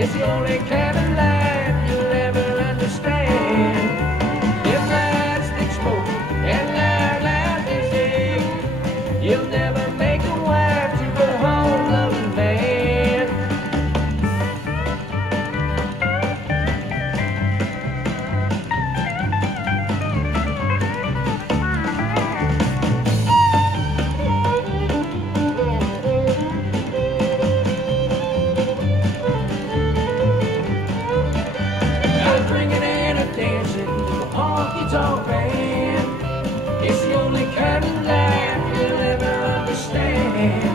It's the only kind of life you'll ever understand. If plastic smoke and loud, loud music, you'll never make a wife to a home-loving man. Drinking and a dancing to a honky-tonk band. It's the only kind of life you'll ever understand.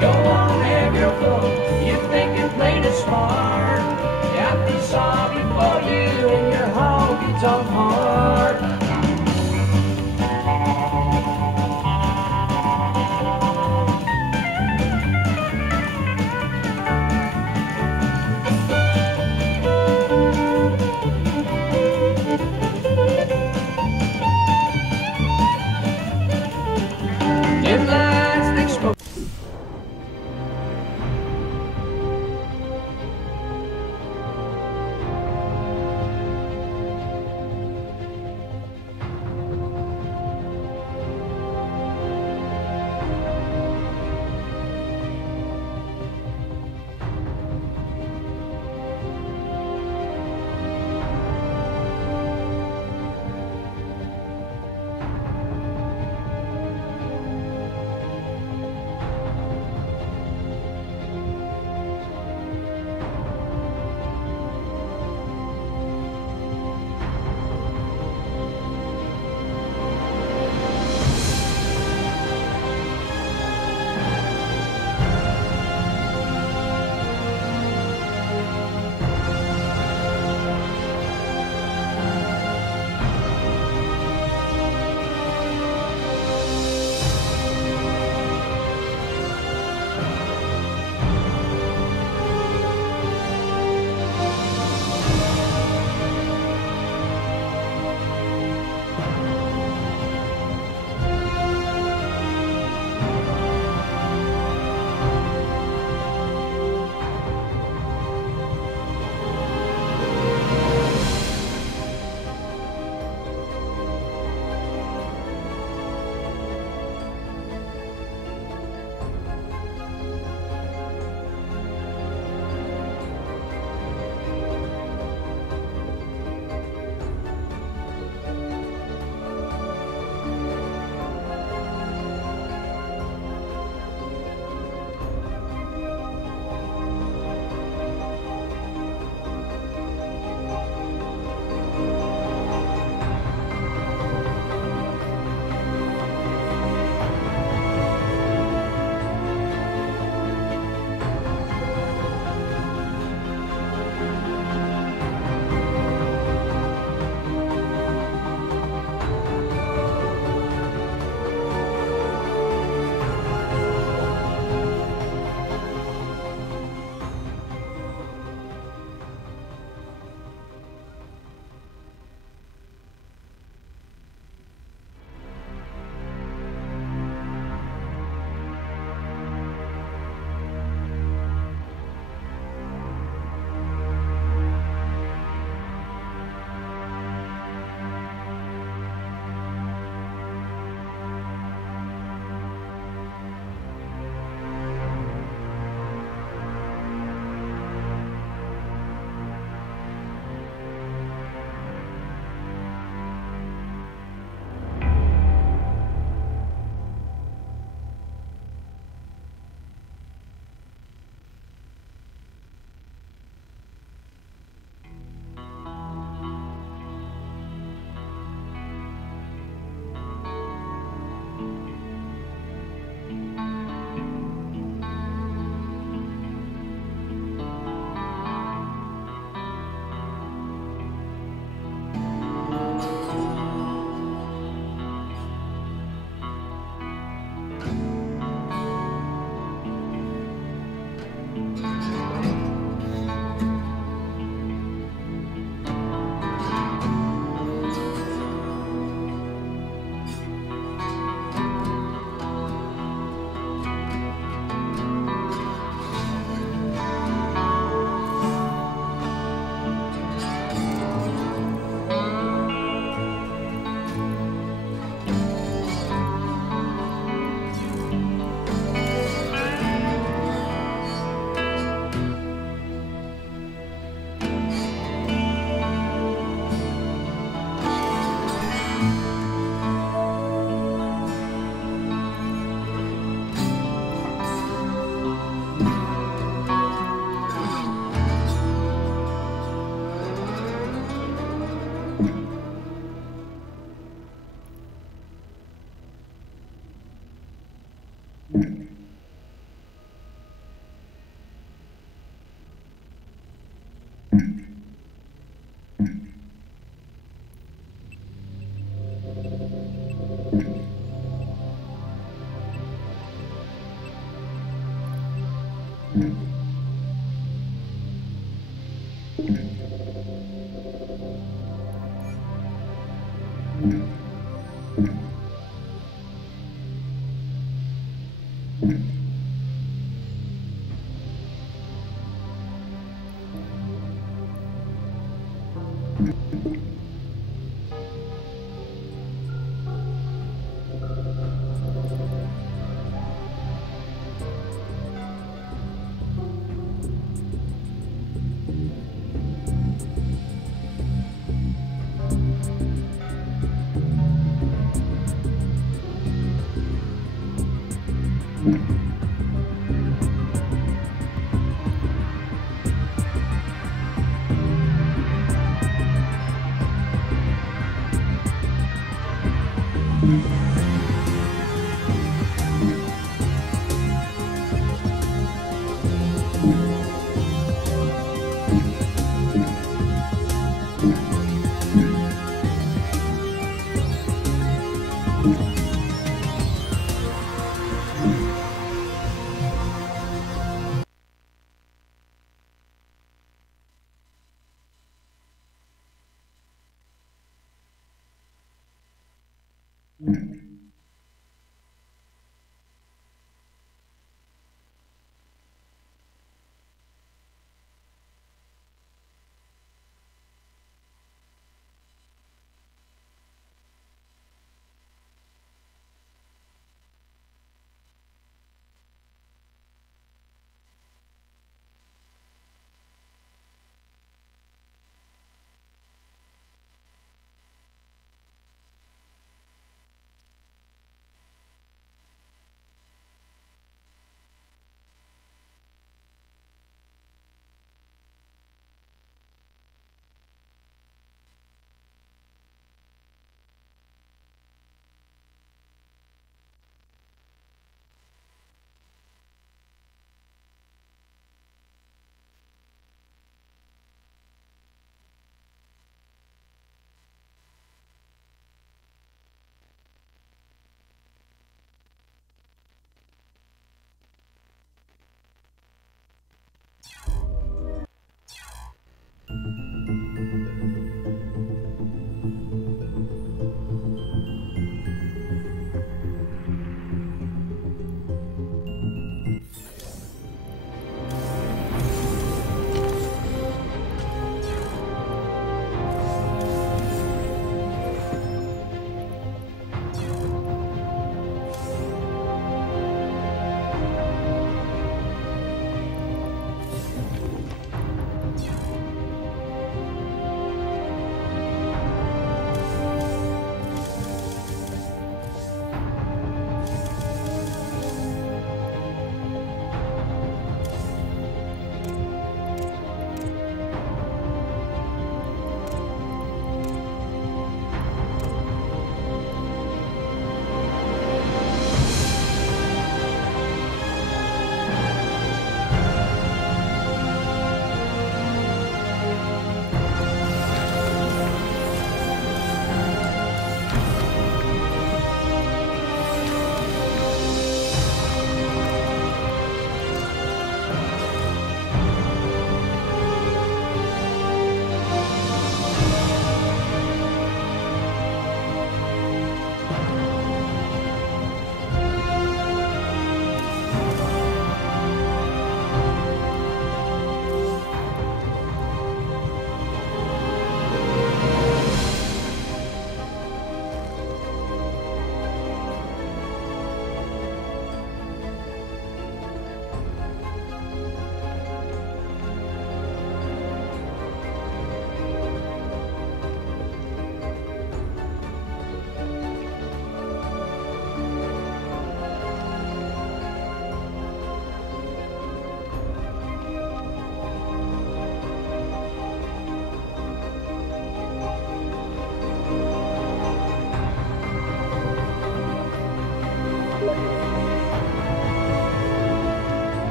Go on, have your fun. You think you're playing it smart. Got the song for you in your honky-tonk heart. Dim lights, they smoke.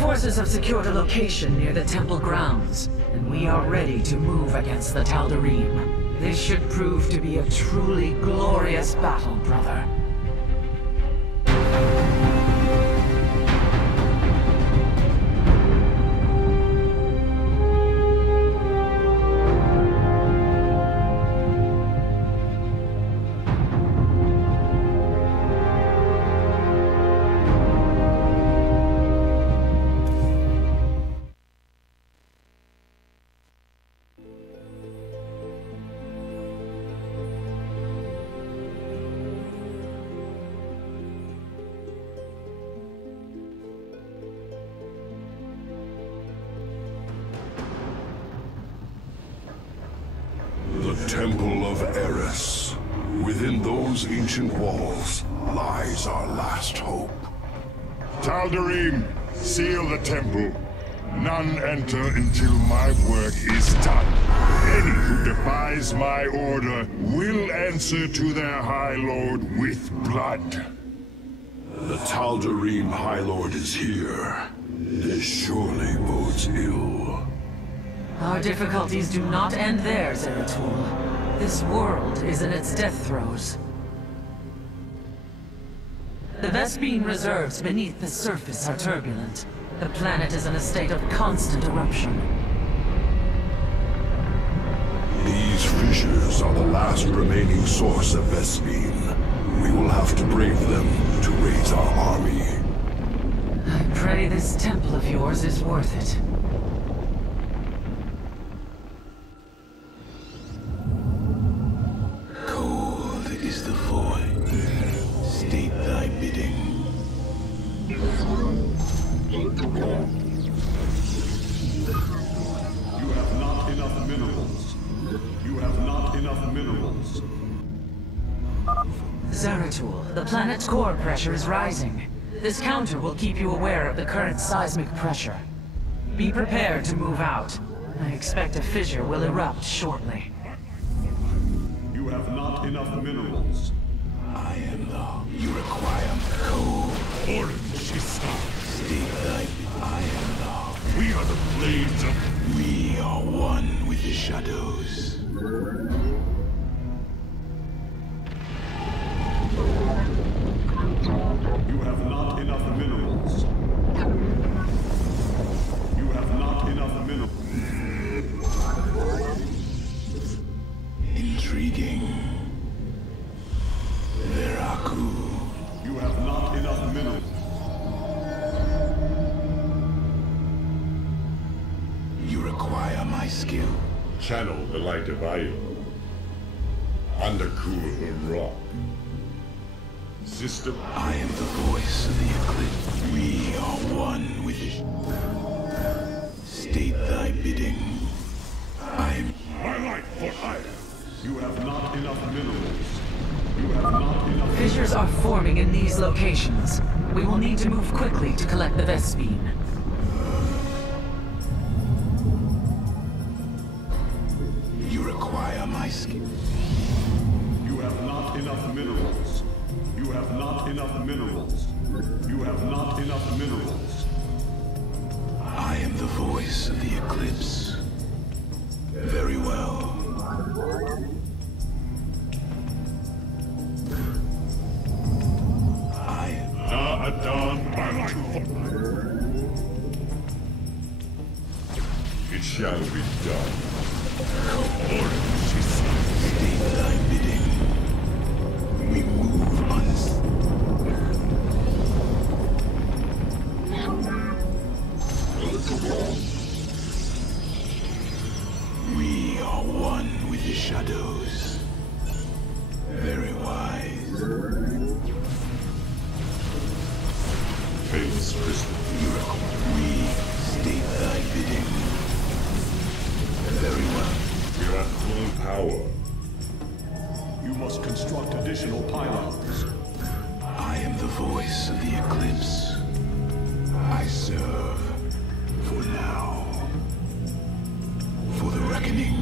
forces have secured a location near the temple grounds, and we are ready to move against the Tal'Darim. This should prove to be a truly glorious battle, brother. Temple of Eris. Within those ancient walls lies our last hope. Tal'Darim, seal the temple. None enter until my work is done. Any who defies my order will answer to their High Lord with blood. The Tal'Darim High Lord is here. This surely bodes ill. Our difficulties do not end there, Zeratul. This world is in its death throes. The Vespene reserves beneath the surface are turbulent. The planet is in a state of constant eruption. These fissures are the last remaining source of Vespene. We will have to brave them to raise our army. I pray this temple of yours is worth it. Zeratul, the planet's core pressure is rising. This counter will keep you aware of the current seismic pressure. Be prepared to move out. I expect a fissure will erupt shortly. You have not enough minerals. I am the... You require coal. Orange is State thy... I am the... We are the blades of... We are one with the shadows. You have not enough minerals. You have not enough minerals. Intriguing. Veraku. You have not enough minerals. You require my skill. Channel the light of Io. Undercool rock. System. I am the voice of the eclipse. We are one with the... State thy bidding. I am... My light for hire. You have not enough minerals. You have not enough... Fissures are forming in these locations. We will need to move quickly to collect the Vespene. You require my skill. You have not enough minerals. You have not enough minerals. You have not enough minerals. I am the voice of the eclipse. Very well. I am... Na'adan Baruch. It shall be done. State thy bidding. We move We are one with the shadows. Very wise. Faith's crystal. We state thy bidding. Very well. We're at full power. You must construct additional pylons. I am the voice of the eclipse. I serve for now. For the reckoning,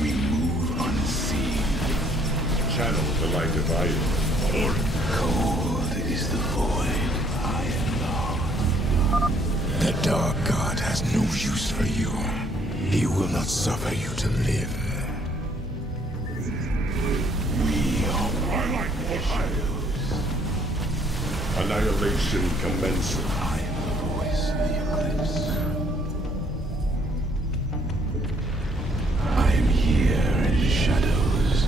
we move unseen. Channel the light of Io. Cold is the void. I am love. The Dark God has no use for you. He will not suffer you to live. We are twilight for shadows. Annihilation commences. I am the voice of the eclipse. I am here in the shadows.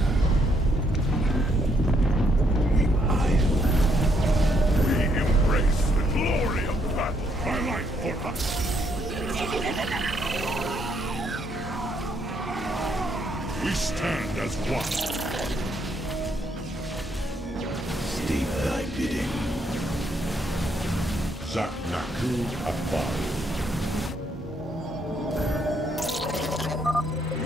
We embrace the glory of battle. Twilight for us. We stand as one. State thy bidding. Zaknaku Akbar.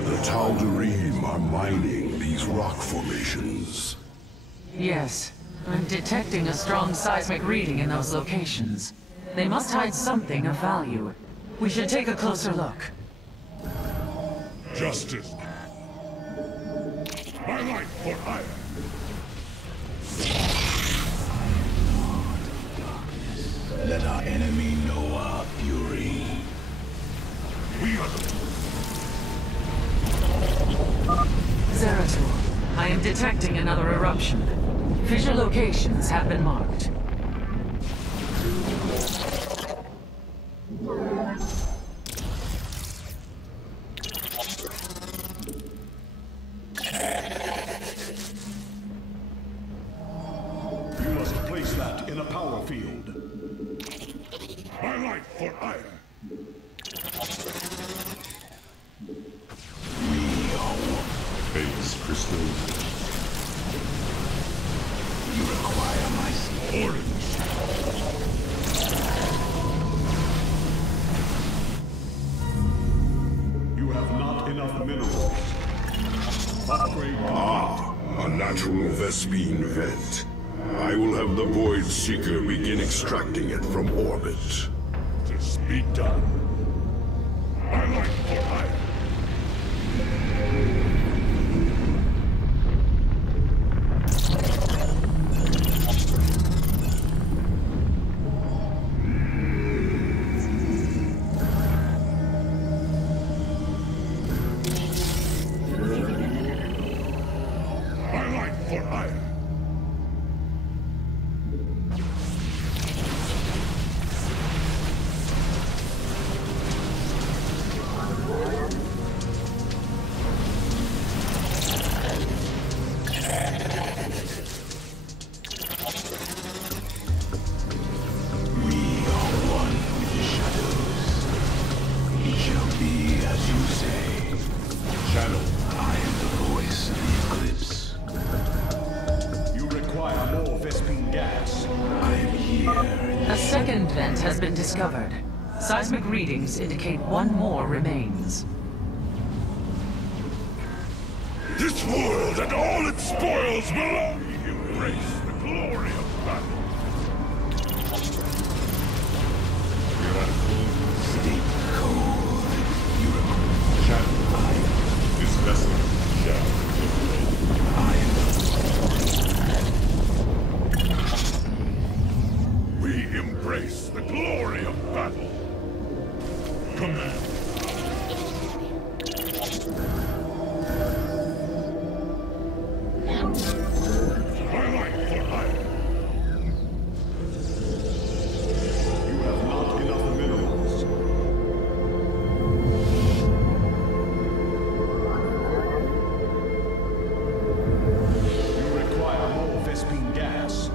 The Tal'Darim are mining these rock formations. Yes, I'm detecting a strong seismic reading in those locations. They must hide something of value. We should take a closer look. Justice. Twilight for hire. Let our enemy know our fury. We are the Zeratul, I am detecting another eruption. Fissure locations have been marked. You must place that in a power field. twilight for hire. Phase crystal. You require my support. Orange. You have not enough minerals. Upgrade A natural Vespine vent. I will have the Void Seeker begin extracting it from orbit. To be done. Twilight for hire. Twilight for hire. We are one with the shadows. It shall be as you say. Channel. I am the voice of the eclipse. You require more Vespine gas. I am here. A second vent has been discovered. Seismic readings indicate one more remains. This world and all its spoils belong. We embrace the glory of battle. Stay cold. You Channel. This vessel shall liberate. I am We embrace the glory of battle. Command. Twilight for hire. You have not enough minerals. You require more Vespine gas.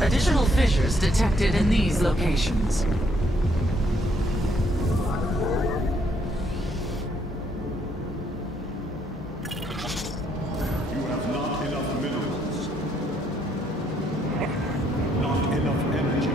Additional fissures detected in these locations. You have not enough minerals. Not enough energy.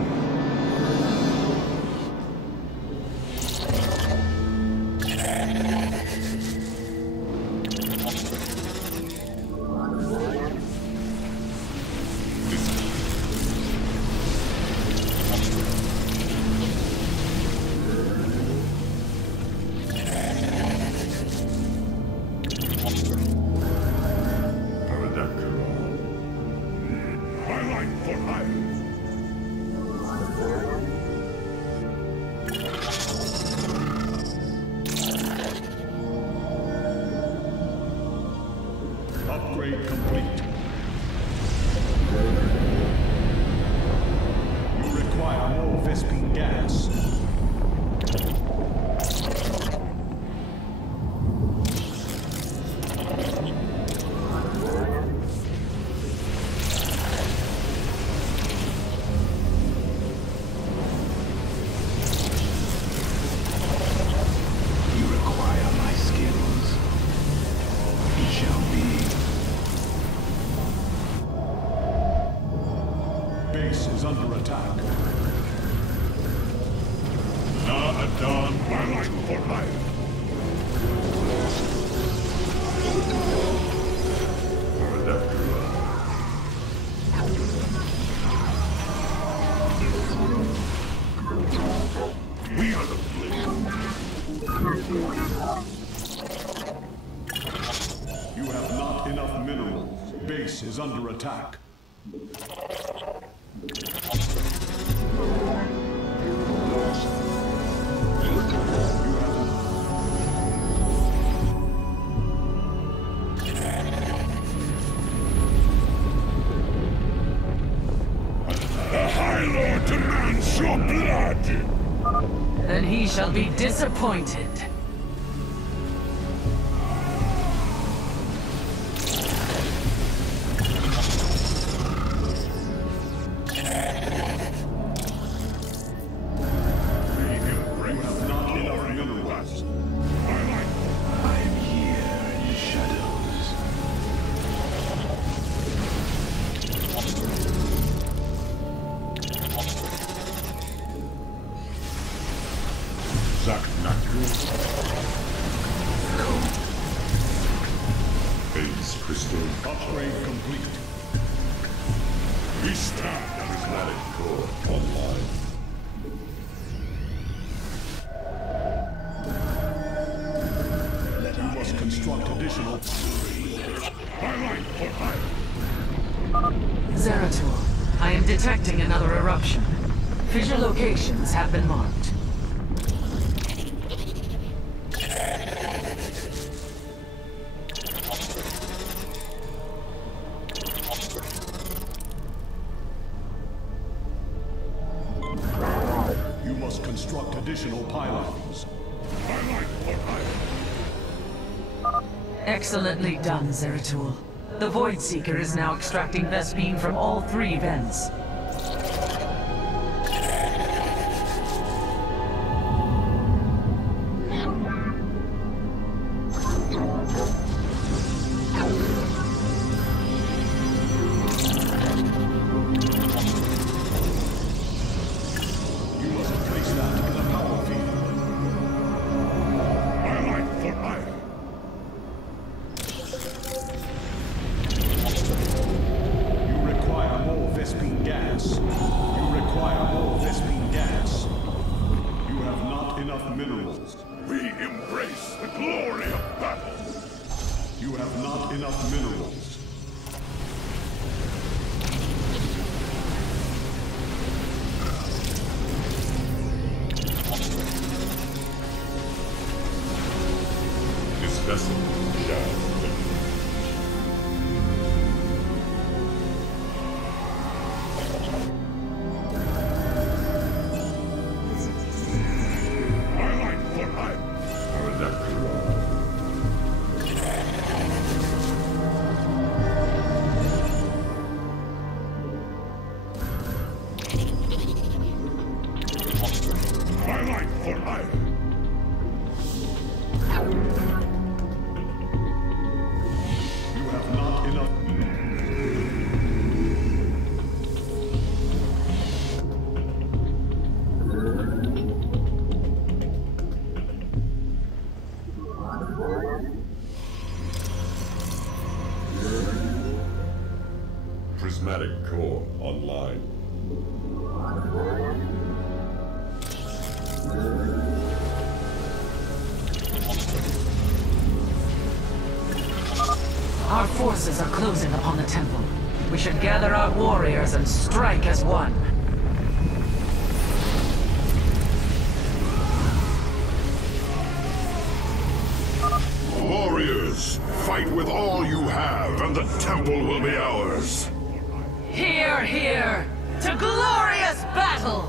Upgrade complete. You require more Vespene gas. Base is under attack. Adon, twilight for life. We are the You have not enough minerals. Base is under attack. The High Lord demands your blood! Then he shall be disappointed. Upgrade complete. We stand prismatic core online. You must construct additional. Twilight for life. Zeratul, I am detecting another eruption. Fissure locations have been marked. You must construct additional pylons. Twilight for life. Excellently done, Zeratul. The Void Seeker is now extracting Vespene from all 3 vents. You must place that in a power field. Twilight for life. You require more Vespene gas. You require more Vespene gas. You have not enough minerals. We embrace the glory of battle. You have not enough minerals. This vessel shall Twilight for life. Twilight for life. You have not enough. Prismatic core online. Our forces are closing upon the temple. We should gather our warriors and strike as one. Warriors, fight with all you have and the temple will be ours. Hear, hear! To glorious battle!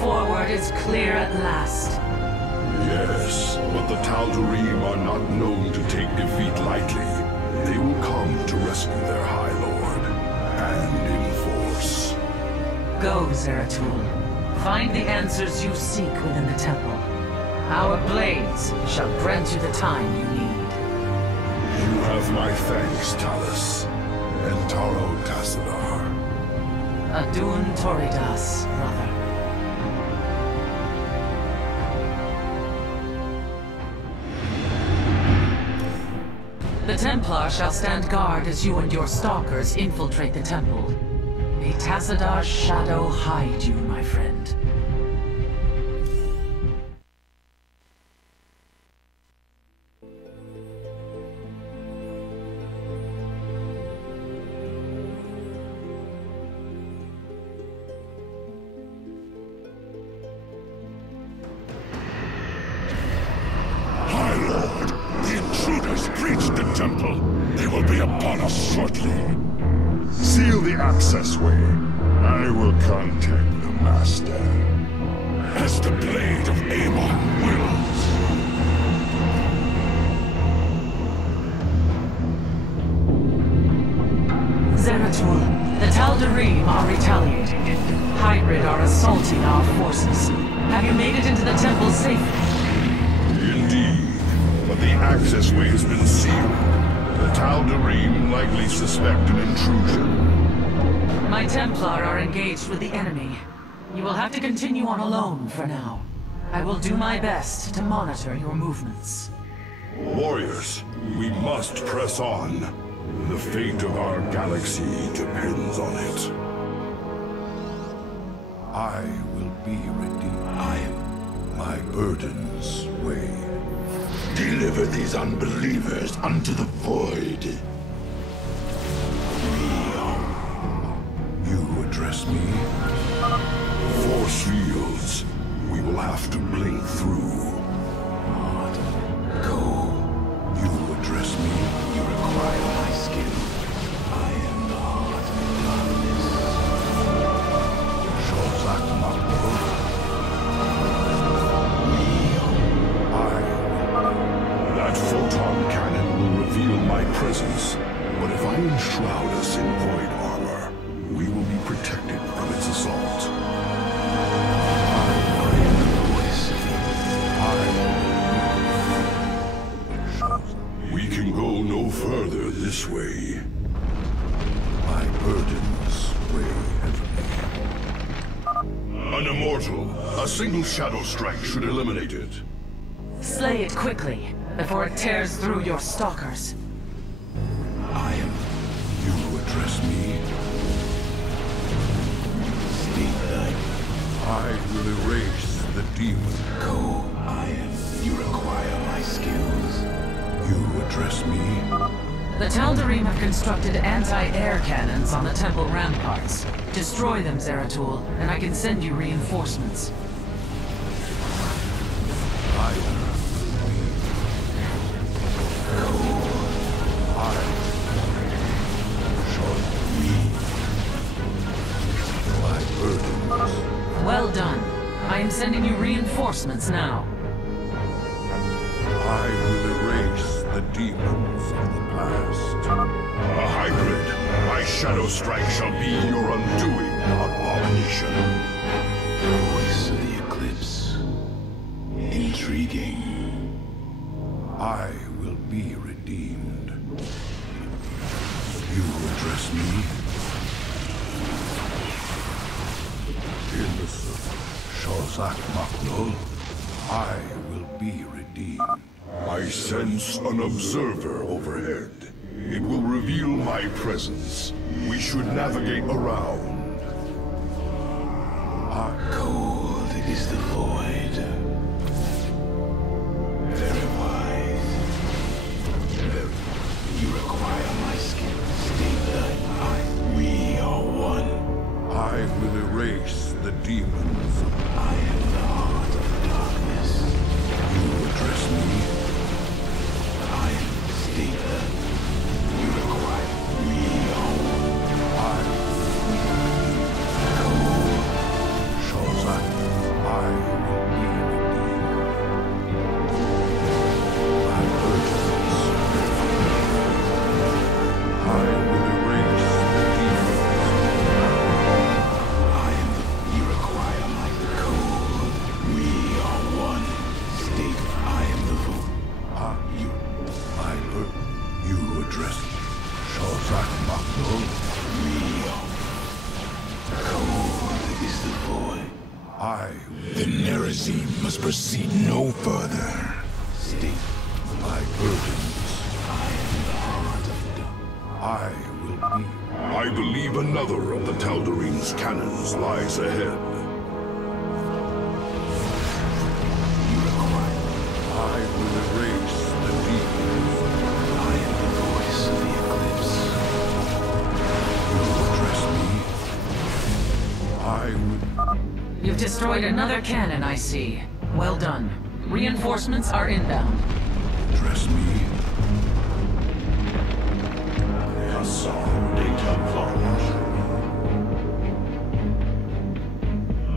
Forward is clear at last. Yes, but the Tal'Darim are not known to take defeat lightly. They will come to rescue their High Lord, and in force. Go, Zeratul. Find the answers you seek within the temple. Our blades shall grant you the time you need. You have my thanks, Talus. Entaro Tassadar. Adun Toridas, brother. The Templar shall stand guard as you and your stalkers infiltrate the temple. May Tassadar's shadow hide you, my friend. They will be upon us shortly. Seal the access way. I will contact the Master. As the blade of Amon wills. Zeratul, the Tal'Darim are retaliating. Hybrid are assaulting our forces. Have you made it into the temple safely? Indeed, but the access way has been sealed. The Tal'Darim likely suspect an intrusion. My Templar are engaged with the enemy. You will have to continue on alone for now. I will do my best to monitor your movements. Warriors, we must press on. The fate of our galaxy depends on it. I will be redeemed. My burdens weigh. Deliver these unbelievers unto the void. You address me? Force fields. We will have to blink through. Go. You address me? You require my skill. I am the heart of darkness. Shozak Makbo. That photon cannon will reveal my presence. But if I enshroud us in void armor, we will be protected from its assault. We can go no further this way. My burdens weigh heavily. An immortal. A single shadow strike should eliminate it. Slay it quickly, before it tears through your stalkers. You address me? I will erase the demon. Go. You require my skills. You address me? The Tal'Darim have constructed anti-air cannons on the temple ramparts. Destroy them, Zeratul, and I can send you reinforcements. Well done. I am sending you reinforcements now. I will erase the demons of the past. A hybrid. My shadow strike shall be your undoing, abomination. Voice of the Eclipse. Intriguing. I will be redeemed. You address me? Innocent Shozak Maknul. I will be redeemed. I sense an observer overhead. It will reveal my presence. We should navigate around. Cold is the void. Very wise. You require my skill. State thy mind. We are one. I will erase the demons. I am the heart of darkness. You address me. I am state thy. You require. We are one. Shozak, I will be redeemed. My burdens. I will erase the demons. I am the. You require my code. We are one. State I am the vote. You, my burden. You address Shozak Maknul. We are. Cold is the void. The Nerazim must proceed no further. State my burdens. I am the heart of dark. I will be. I believe another of the Tal'Darim's cannons lies ahead. You require. I will erase the demons. I am the voice of the eclipse. You address me. I would. You've destroyed another cannon, I see. Well done. Reinforcements are inbound. Address me. Hassan data plunge.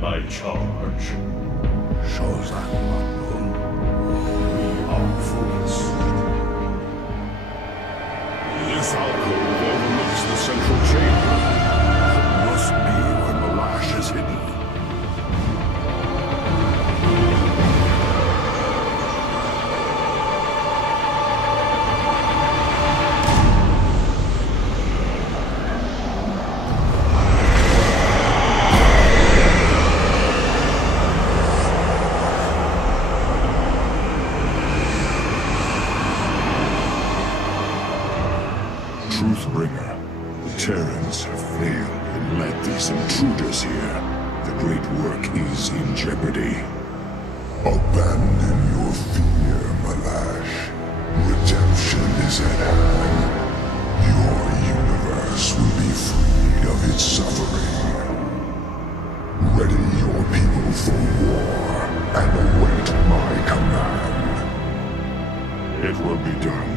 My charge. Shozak Maknul. We are fools. This alcove overlooks the central chamber. It must be where Malash is hidden. Truthbringer, the Terrans have failed and led these intruders here. The great work is in jeopardy. Abandon your fear, Malash. Redemption is at hand. Your universe will be freed of its suffering. Ready your people for war and await my command. It will be done.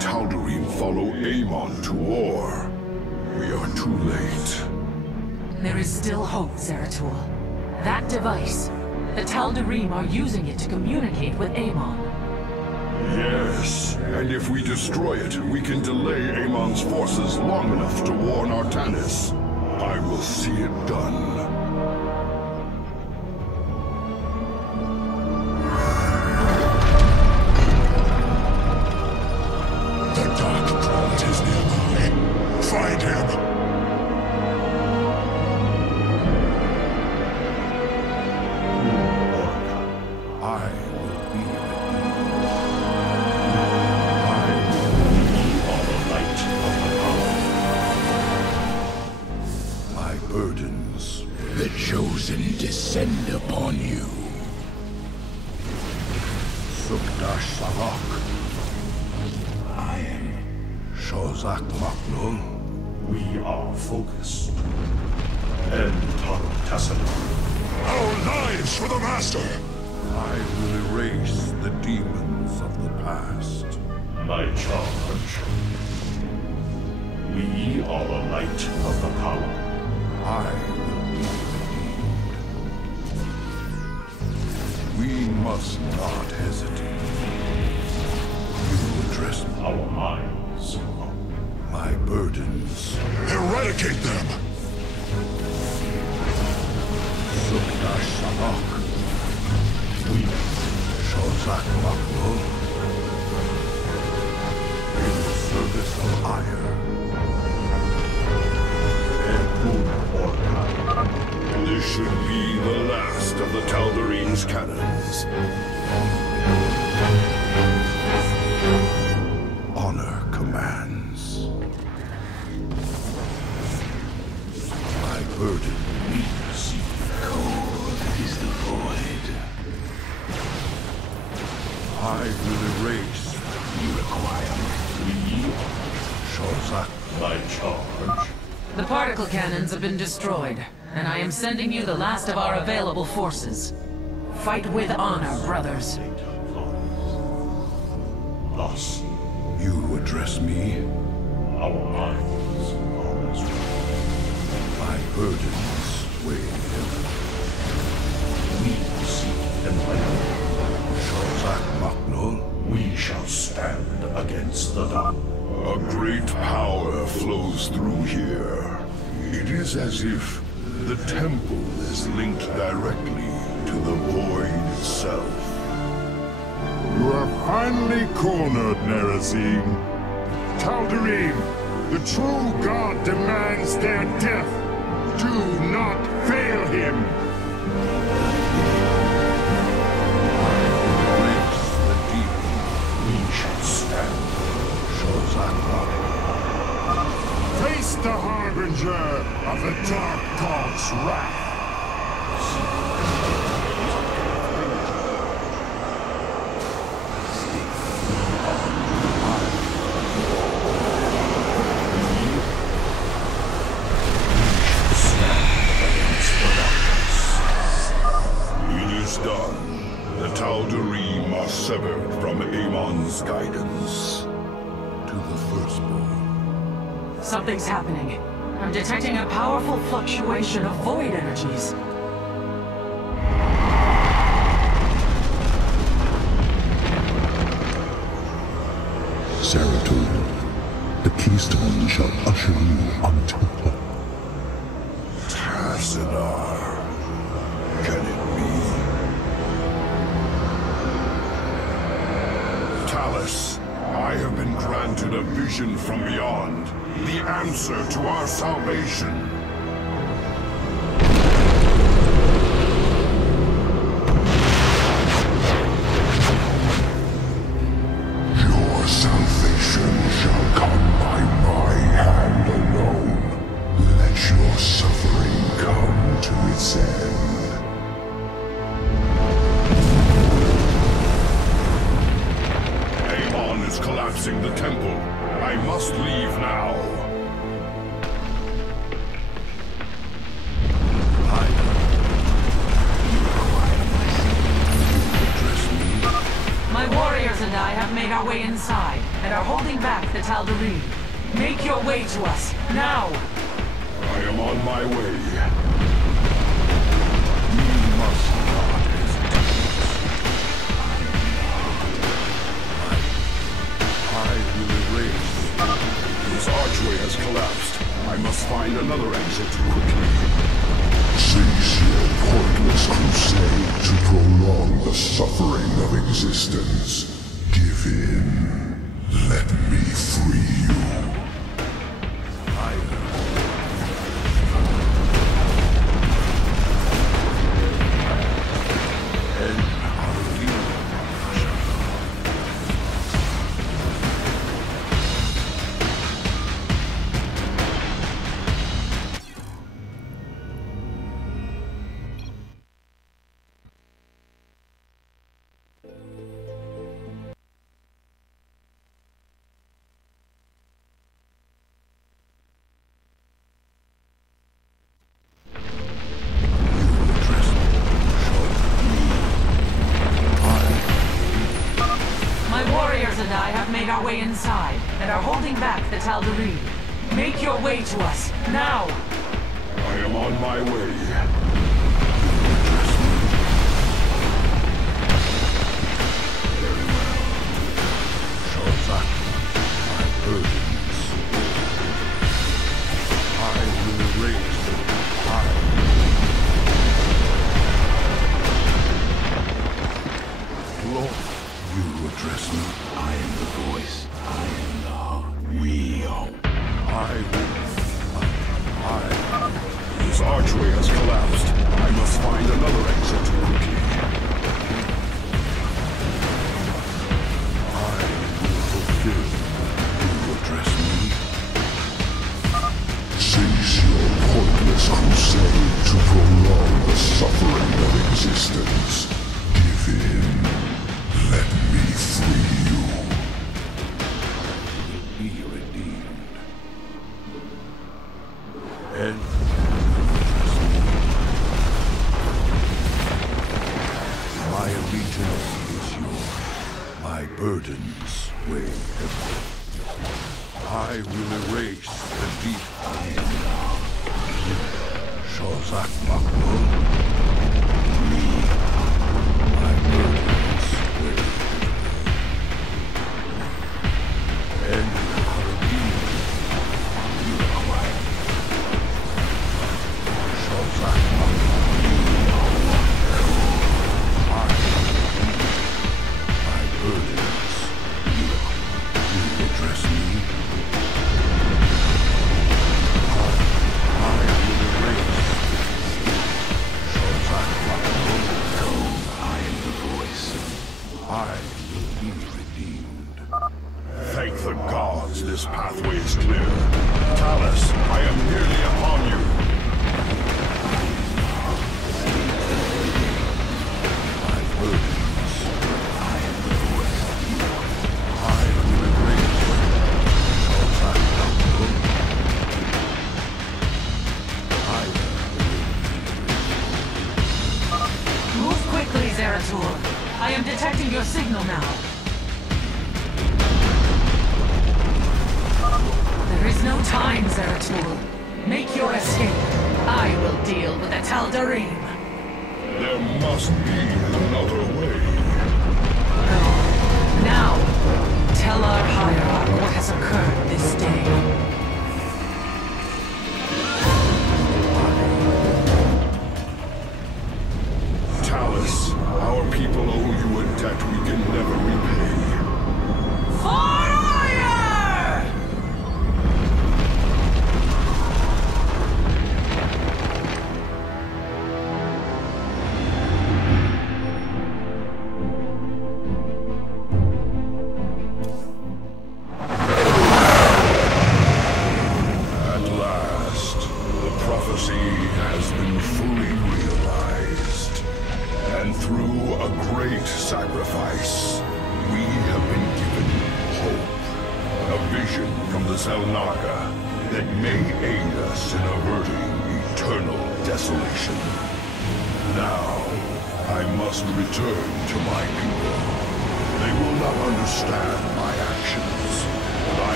Tal'Darim follow Amon to war. We are too late. There is still hope, Zeratul. That device, the Tal'Darim are using it to communicate with Amon. Yes, and if we destroy it, we can delay Amon's forces long enough to warn Artanis. I will see it done. The Dark Prophet is nearby. Find him. I will be redeemed. My burdens. The chosen descend upon you. Sukdash Savak. I am. Shozak Maknul. We are focused. Our lives for the Master! I will erase the demons of the past. My charge. We are the light of the power. I will be redeemed. We must not hesitate. You address Our minds. my burdens. Eradicate them! Sukdash Savak. We Shozak Maknul. In service of Ire. should be the last of the Tal'Darine's cannons. Honor commands. My burden meets cold is the void. I will erase. You require me. Shozak, my charge. The particle cannons have been destroyed, and I am sending you the last of our available forces. Fight with honor, brothers. Thus, you address me? Our minds are as one. My burdens weigh heavy. We seek enlightenment. Shozak Maknul, we shall stand against the dark. A great power flows through here. It is as if the temple is linked directly to the void itself. You are finally cornered, Nerazim. Tal'Darim, the true god demands their death. Do not fail him. Embrace the deep. We shall stand. Face the harbinger of the Dark God's wrath. It is done. The Tal'Darim are severed from Amon's guidance. To the firstborn. Something's happening. I'm detecting a powerful fluctuation of void energies. Zeratul, the keystone shall usher you unto her. Tassadar. Can it be? Talus, I have been granted a vision from beyond. The answer to our salvation. Your salvation shall come by my hand alone. Let your suffering come to its end. Amon is collapsing the temple. I must leave now. My warriors and I have made our way inside, and are holding back the Tal'Darim. Make your way to us, now! I am on my way. We must not hesitate. I will erase. This archway has collapsed. I must find another exit quickly. Cease your pointless crusade to prolong the suffering of existence. Give in. Let me free you. Our way inside, and are holding back the Tal'Darim. Make your way to us, now! I am on my way. Very well. Shozak, my burdens. I will erase. Lord, you address me. I am the voice. I am the heart. We are. This archway has collapsed. I I will erase the deep. Shozak Makmul. My burdens will. And Harabin. You require. Shozak Makmul. My burdens. You address me. Thank the gods this pathway is clear. Talus, I am nearly upon you. My burdens, I am the voice. I will erase. Move quickly, Zeratul. I am detecting your signal now. There is no time, Zeratul. Make your escape. I will deal with the Tal'Darim. There must be another way. Now, tell our hierarch what has occurred this day. Talus, our people owe you a debt we can never repay.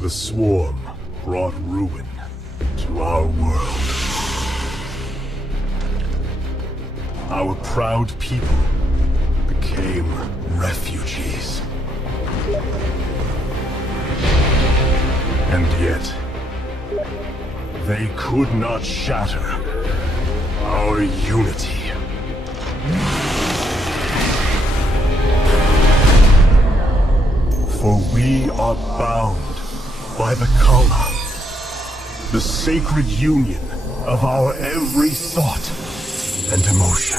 The swarm brought ruin to our world. Our proud people became refugees. And yet, they could not shatter our unity. For we are bound by the Kala, the sacred union of our every thought and emotion.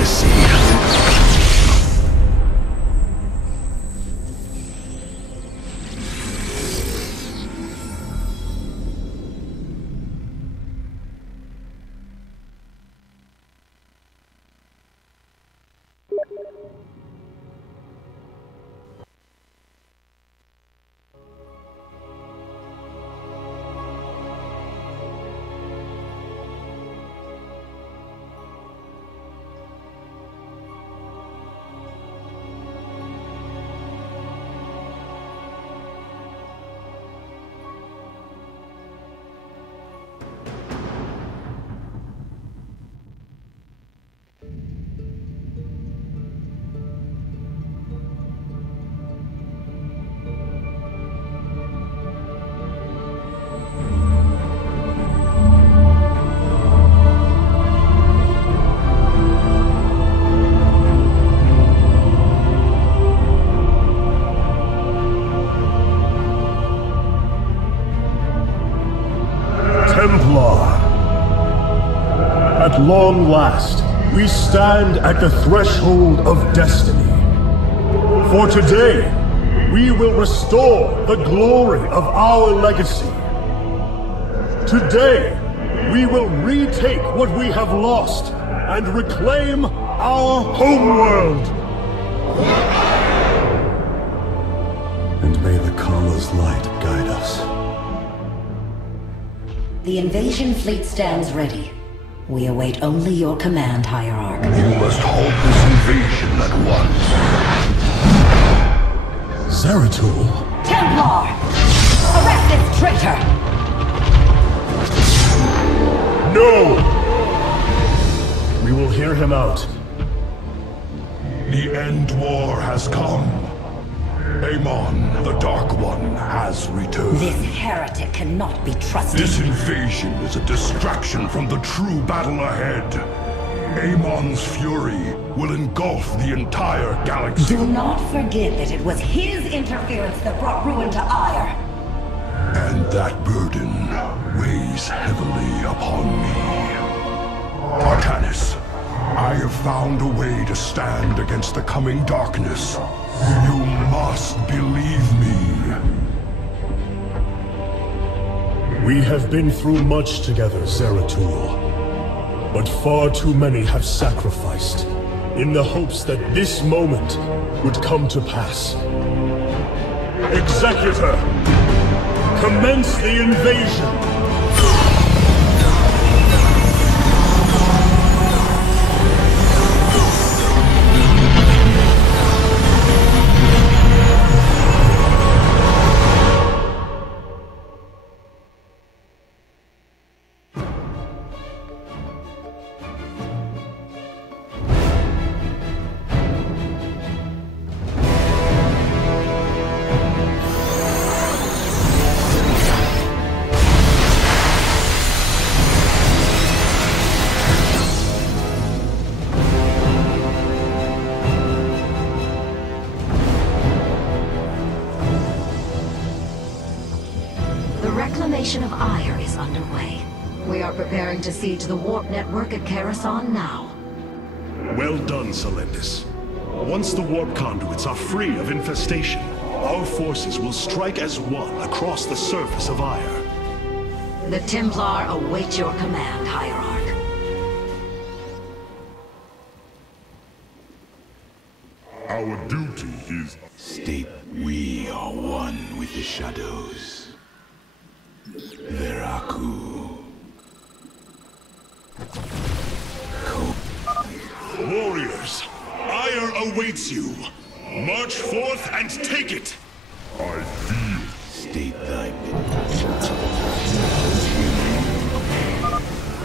legacy. At long last, we stand at the threshold of destiny. For today, we will restore the glory of our legacy. Today, we will retake what we have lost and reclaim our homeworld. And may the Kala's light guide us. The invasion fleet stands ready. We await only your command, Hierarch. You must halt this invasion at once. Zeratul? Templar! Arrest this traitor! No! We will hear him out. The end war has come. Amon, the Dark One, has returned. This heretic cannot be trusted. This invasion is a distraction from the true battle ahead. Amon's fury will engulf the entire galaxy. Do not forget that it was his interference that brought ruin to Ire. And that burden weighs heavily upon me. Artanis, I have found a way to stand against the coming darkness. You must believe me. We have been through much together, Zeratul. But far too many have sacrificed, in the hopes that this moment would come to pass. Executor! Commence the invasion! Of Ire is underway. We are preparing to siege the warp network at Karasan now. Well done, Selendis. Once the warp conduits are free of infestation, our forces will strike as one across the surface of Ire. The Templar await your command, Hierarch. Our duty is... State we are one with the shadows. Veraku. Warriors, Ire awaits you. March forth and take it. I feel... State thy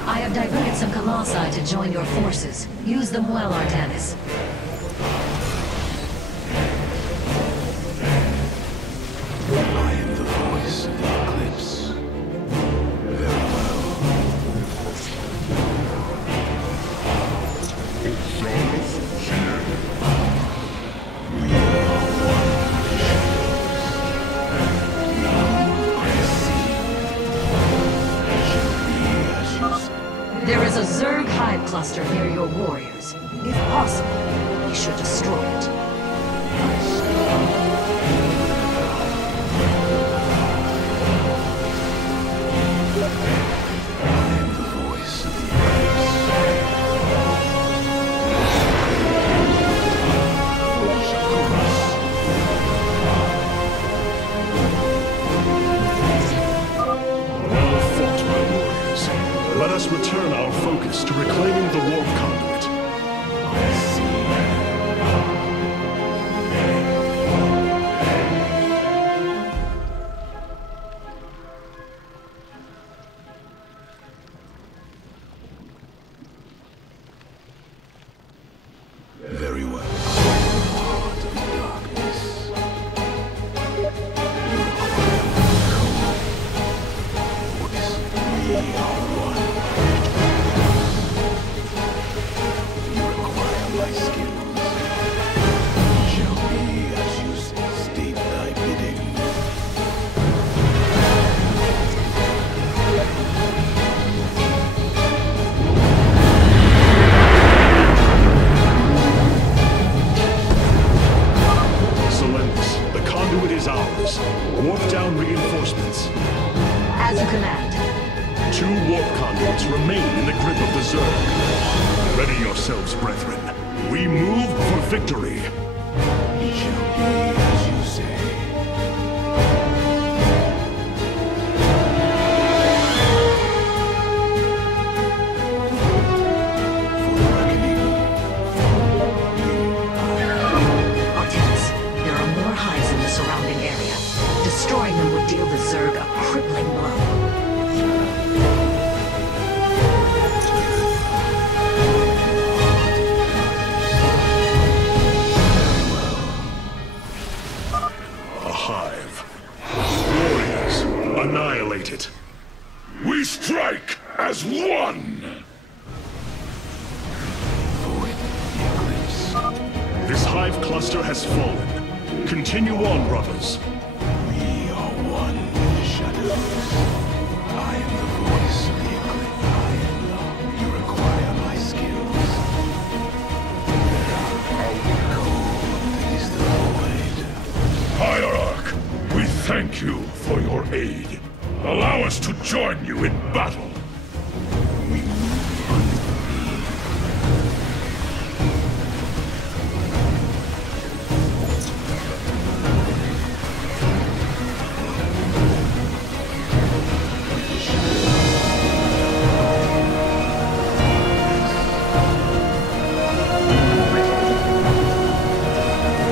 I have diverted some Colossi to join your forces. Use them well, Artanis. I am the voice of the eclipse. Very well. We are one with the shadows. Now I see. It shall be as you say. There is a Zerg hive cluster near your warriors. If possible, we should destroy it. Let us return our focus to reclaiming the warp conduit. Very well. Heart of darkness. We are one. You require my skills. It shall be as you state thy bidding. Selenius, the conduit is ours. Warp down reinforcements. As you command. 2 warp conduits remain in the grip of the Zerg. Ready yourselves, brethren. We move for victory. It shall be as you say. For the reckoning. Artemis, there are more hives in the surrounding area. Destroying them would deal the Zerg a crippling blow. Annihilate it. We strike as one! This hive cluster has fallen. Continue on, brothers. We are one with the shadows. I am the voice of the eclipse. I am love. You require my skills. Cold is the void. Hierarch, we thank you for your aid. Allow us to join you in battle. We move under the beam.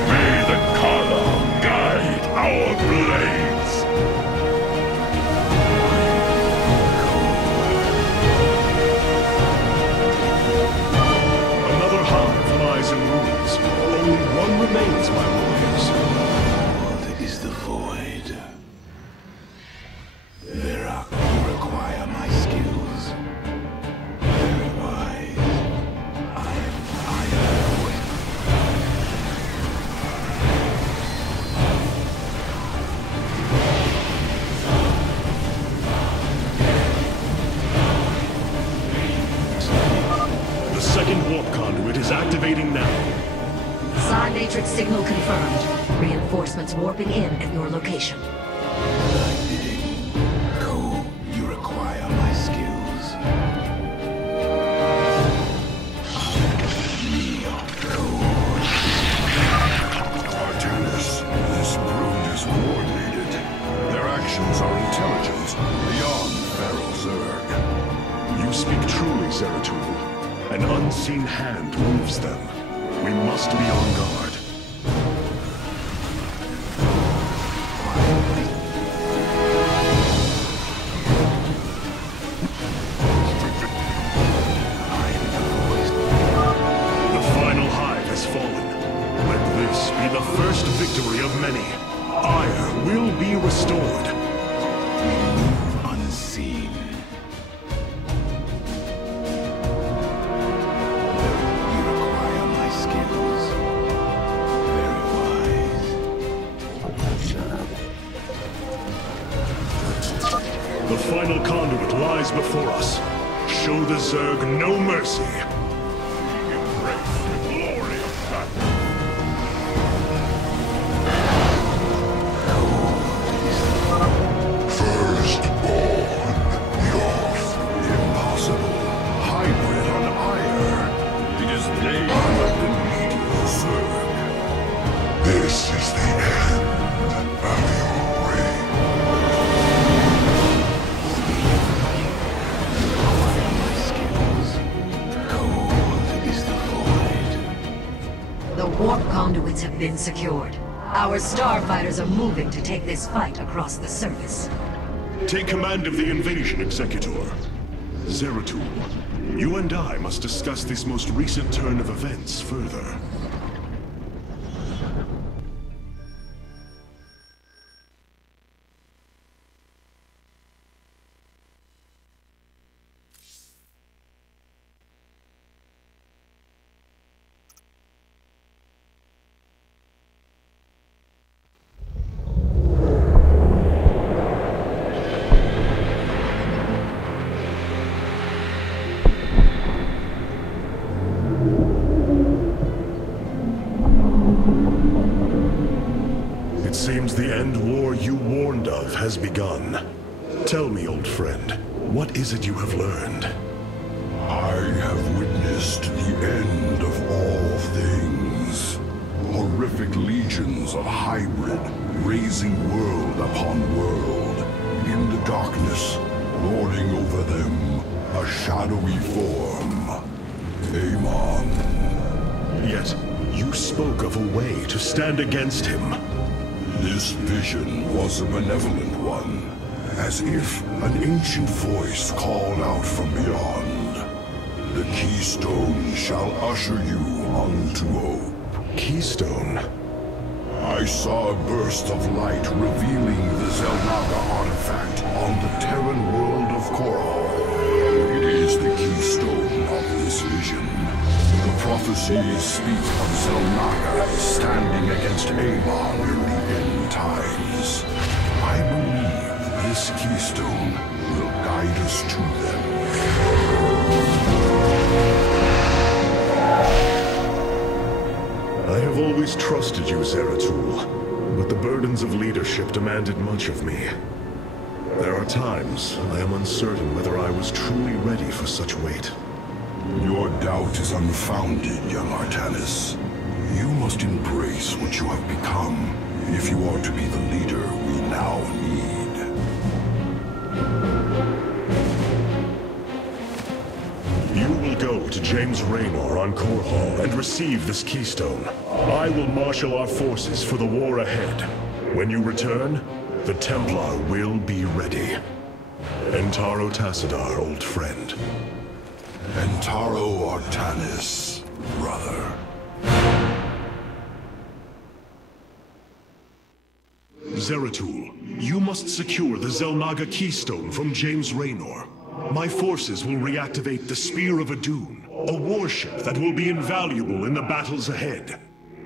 May the Kala guide our blades. Another hive lies in ruins. Only one remains, my warriors. Cold is the void. Verak, you require my skills. Very wise. I am the void. The second warp conduit is activating now. Psi matrix signal confirmed. Reinforcements warping in at your location. Thy bidding. Go, you require my skills. We are cold. Artemis, this brood is coordinated. Their actions are intelligent, beyond feral Zerg. You speak truly, Zeratul. An unseen hand moves them. We must be on guard. The final hive has fallen. Let this be the first victory of many. Ire will be restored. Unseen. You require my skills. Very wise. The final conduit lies before us. show the Zerg no mercy. Embrace the glory of battle. Firstborn, Yoth. Impossible. Hybrid on Ire. It is they who have been leading the Zerg. This is the end of your reign. Cold is the void. The warp conduits have been secured. Our starfighters are moving to take this fight across the surface. Take command of the invasion, Executor. Zeratul, you and I must discuss this most recent turn of events further. It seems the end war you warned of has begun. Tell me, old friend, what is it you have learned? I have witnessed the end of all things. Horrific legions of hybrid, raising world upon world. In the darkness, lording over them, a shadowy form. Amon. Yet, you spoke of a way to stand against him. This vision was a benevolent one, as if an ancient voice called out from beyond. The keystone shall usher you unto hope. Keystone? I saw a burst of light revealing the Zelnaga artifact on the Terran world of Korhal. It is the keystone of this vision. The prophecies speak of Zelnaga standing against Amon in the end times. I believe this keystone will guide us to them. I have always trusted you, Zeratul, but the burdens of leadership demanded much of me. There are times I am uncertain whether I was truly ready for such weight. Your doubt is unfounded, young Artanis. You must embrace what you have become if you are to be the leader we now need. You will go to James Raynor on Korhal and receive this keystone. I will marshal our forces for the war ahead. When you return, the Templar will be ready. Entaro Tassadar, old friend. Entaro Artanis, brother. Zeratul, you must secure the Zelnaga keystone from James Raynor. My forces will reactivate the Spear of Adun, a warship that will be invaluable in the battles ahead.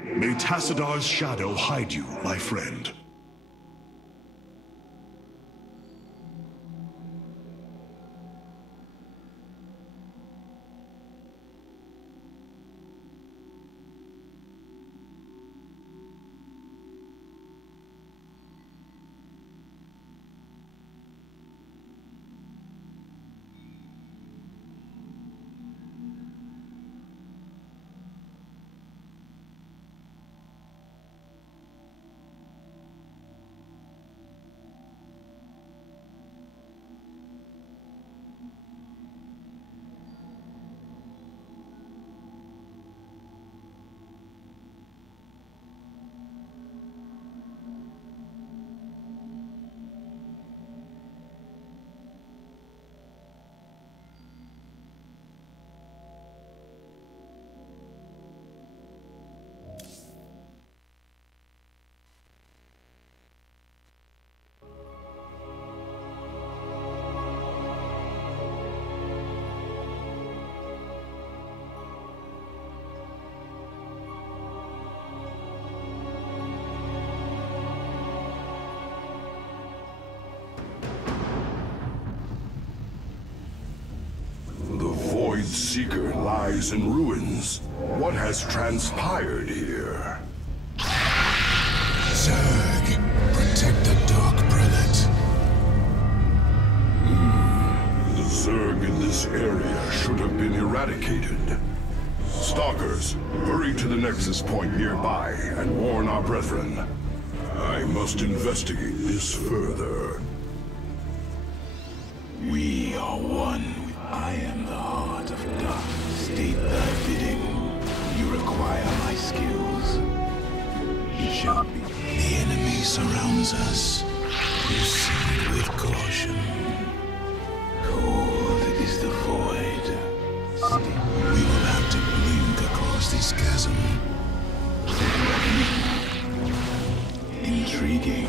May Tassadar's shadow hide you, my friend. Seeker lies in ruins. What has transpired here? Zerg, protect the Dark Prelate. The Zerg in this area should have been eradicated. Stalkers, hurry to the Nexus point nearby and warn our brethren. I must investigate this further. We are one. I am the heart of darkness. State thy bidding. You require my skills. It shall be. The enemy surrounds us. Proceed with caution. Cold is the void. We will have to blink across this chasm. Intriguing.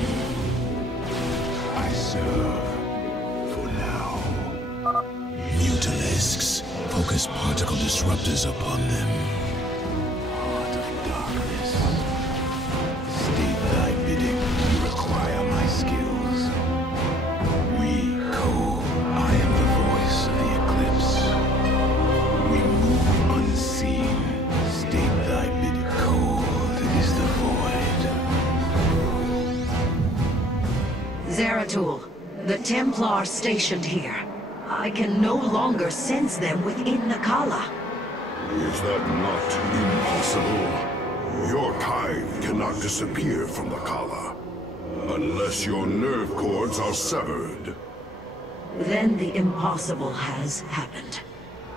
I serve for now. Mutalisks. Focus particle disruptors upon them. Heart of darkness. State thy bidding. You require my skills. I am the voice of the eclipse. We move unseen. State thy bidding. Cold is the void. Zeratul, the Templar stationed here. I can no longer sense them within the Kala. Is that not impossible? Your kind cannot disappear from the Kala, unless your nerve cords are severed. Then the impossible has happened.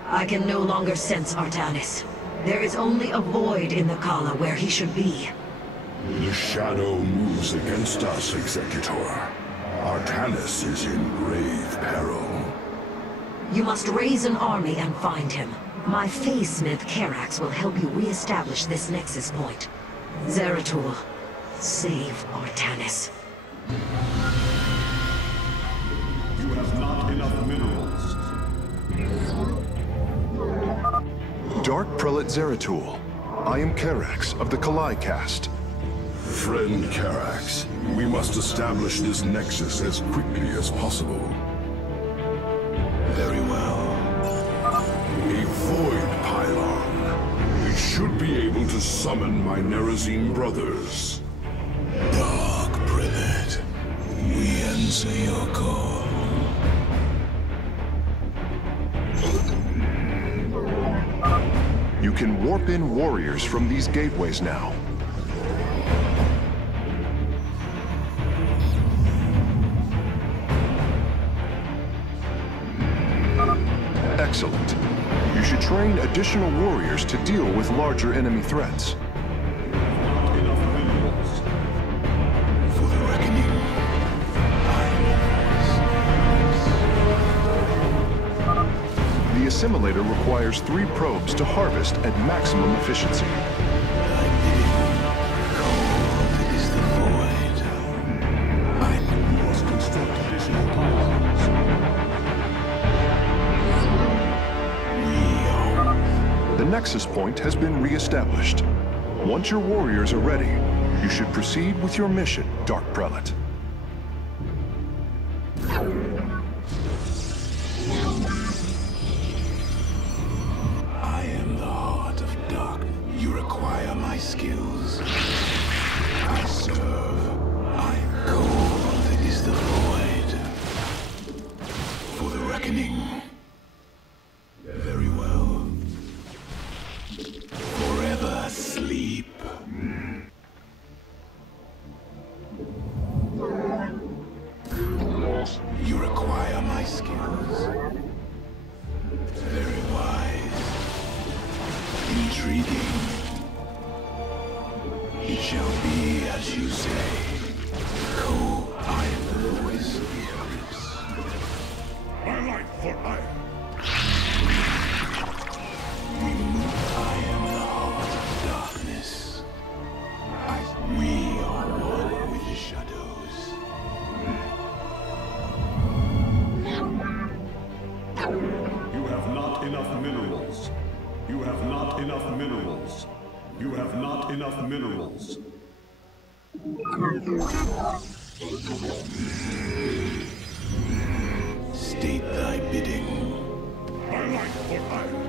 I can no longer sense Artanis. There is only a void in the Kala where he should be. The shadow moves against us, Executor. Artanis is in grave peril. You must raise an army and find him. My Phase-Smith Karax will help you re-establish this Nexus point. Zeratul, save Artanis. You have not enough minerals. Dark Prelate Zeratul. I am Karax of the Kalai caste. Friend Karax, we must establish this Nexus as quickly as possible. Very well. A void pylon. It should be able to summon my Nerazine brothers. Dark Prelate, we answer your call. You can warp in warriors from these gateways now. Excellent. You should train additional warriors to deal with larger enemy threats. Not enough minerals. For the reckoning, The assimilator requires 3 probes to harvest at maximum efficiency. thy bidding. Cold is the void. You must construct additional pylons. The Nexus point has been re-established. Once your warriors are ready, you should proceed with your mission, Dark Prelate. I am the heart of darkness. You require my skills. I serve. I am cold is the void. For the reckoning. Very well. Forever sleep. You require my skills. Very wise. Intriguing. It shall be as you say. I am the voice of the eclipse. My life for iron. I am the heart of darkness. We are one with the shadows. You have not enough minerals. You have not enough minerals. You have not enough minerals. State thy bidding. My life for iron.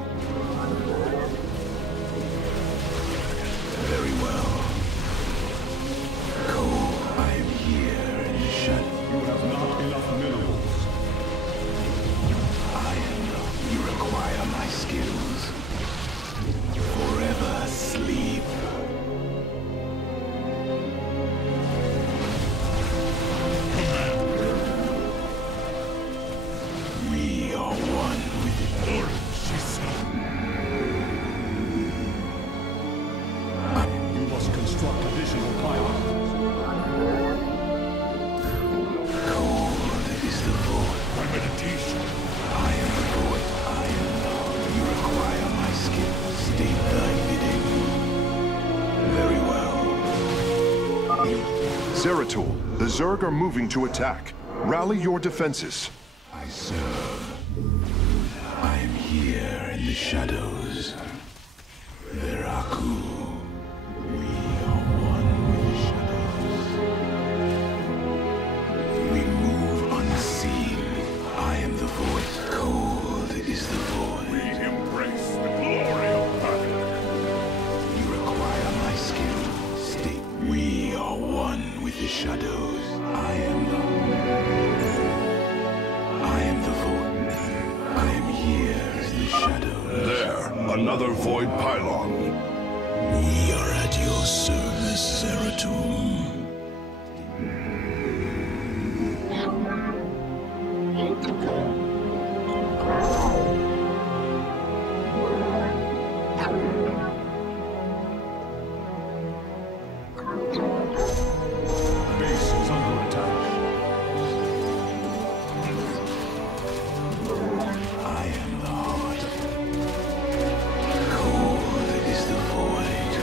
Zeratul, the Zerg are moving to attack. Rally your defenses. I serve. I am here in the shadows. Veraku. We are one with the shadows. We move unseen. I am the voice. Cold is the void. We embrace the glory of battle. You require my skill. State. We are one with the shadows. I am the void. I am here in the shadows. There, another void pylon. We are at your service, Zeratul. Base is under attack. I am the heart. Cold is the void.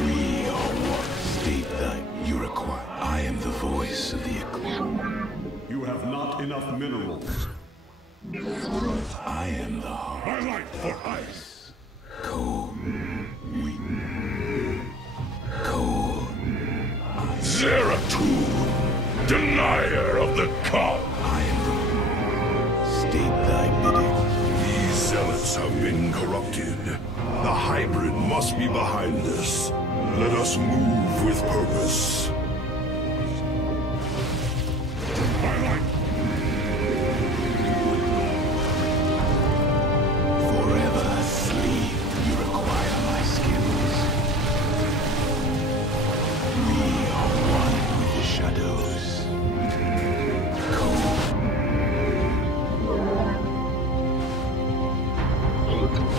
We are one. State that you require. I am the voice of the eclipse. You have not enough minerals. I am the heart. My light for ice. Cold. Cold. Zeratul, denier of the call. I am the. State thy bidding. These zealots have been corrupted. The hybrid must be behind this. Let us move with purpose. My light. Forever sleep. You require my skills. We are one with the shadows. Cold.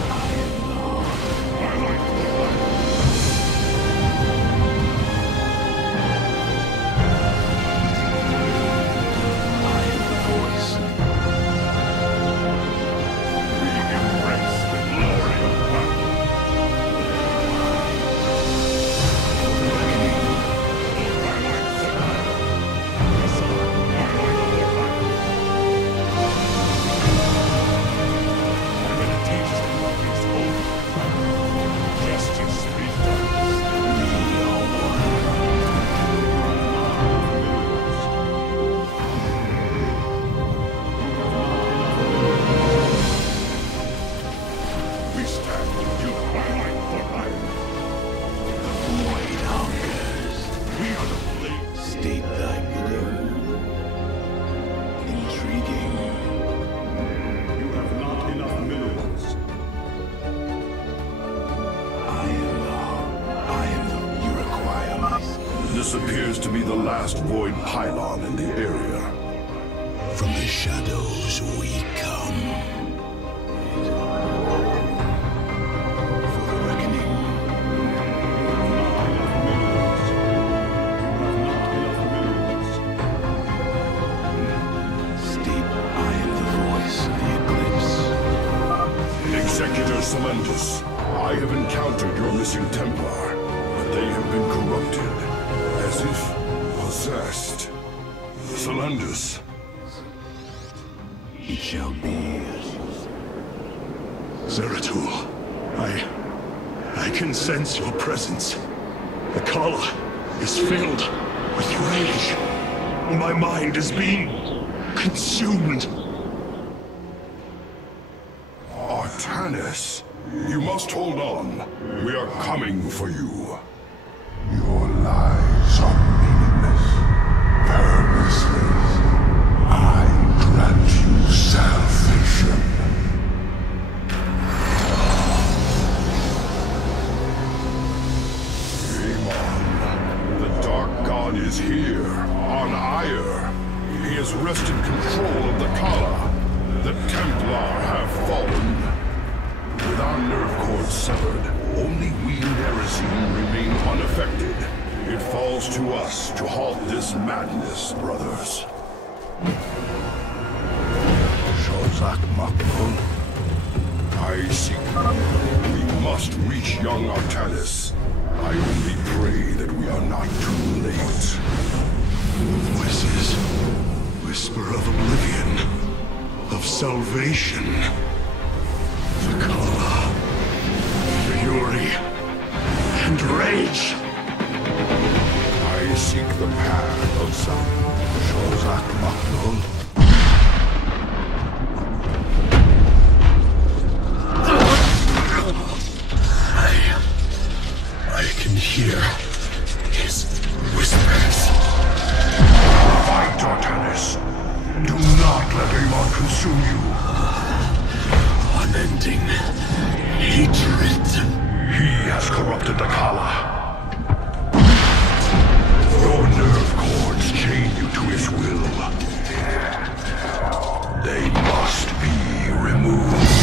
I am the heart. My light for ice. I am the voice. We embrace the glory of battle. My light for ice. Yes, sir. My light for ice. My meditation is over. Justice be done. We are one. We stand to my light for ice. Void hungers. We are the blade. State thy bidding. Intriguing. You have not enough minerals. I am the heart. I am the. You require my skill. This appears to be the last void pylon in the area. From the shadows we come. For the reckoning. State I am the voice of the eclipse. Executor Salendus, I have encountered your missing Templar, but they have been corrupted, as if possessed. Salendus, It shall be. Zeratul, I can sense your presence. The Kala is filled with rage. My mind is being consumed. Artanis, you must hold on. We are coming for you. Your lies are meaningless, purposeless. I grant you salvation. Amon, the Dark God is here, on Ire. He has wrested control of the Kala. The Templar have fallen. With our nerve cords severed, only we and Erisine remain unaffected. It falls to us to halt this madness, brothers. Shozak Makbul. I seek. We must reach young Artanis. I only pray that we are not too late. Voices. Whisper of oblivion. Of salvation. Vakala. Fury. And rage. I seek the path of some Shozak Maknul. I can hear his whispers. Fight, Artanis. Do not let Amon consume you. Unending hatred. He has corrupted the Kala. Your nerve cords chain you to his will. They must be removed.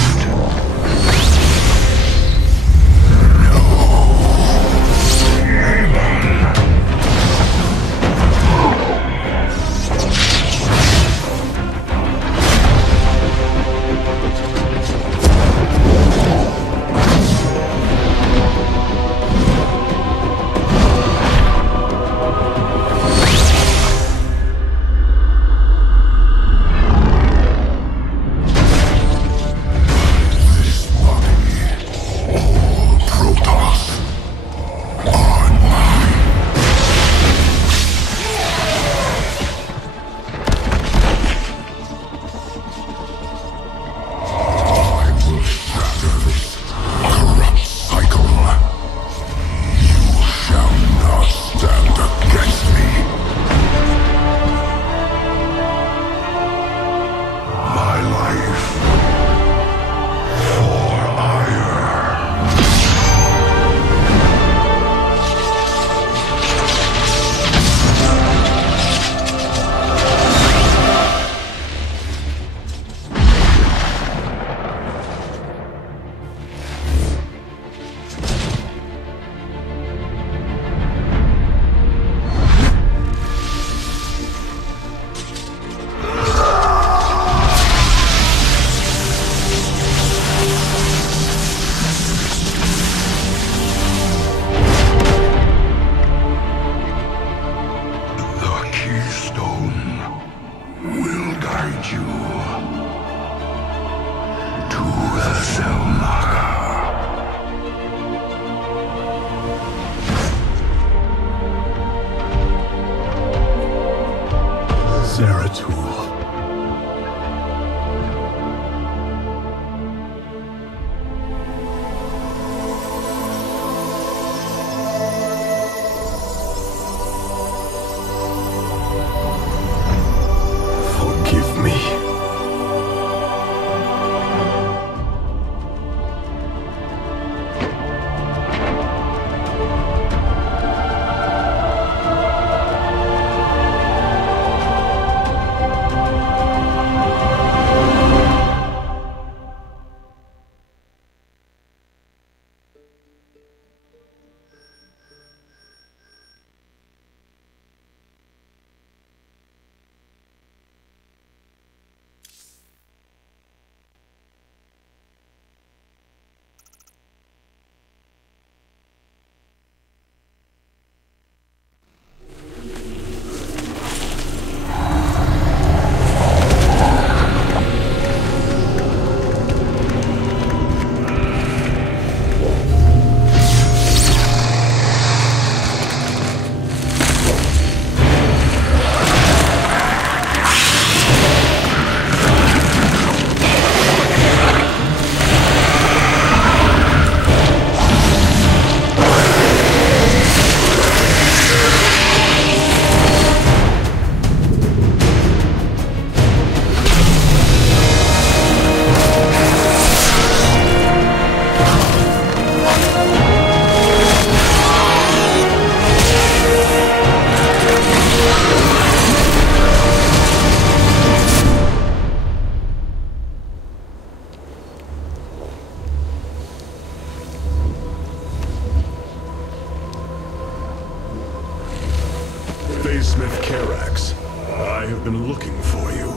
Smith Karax, I have been looking for you.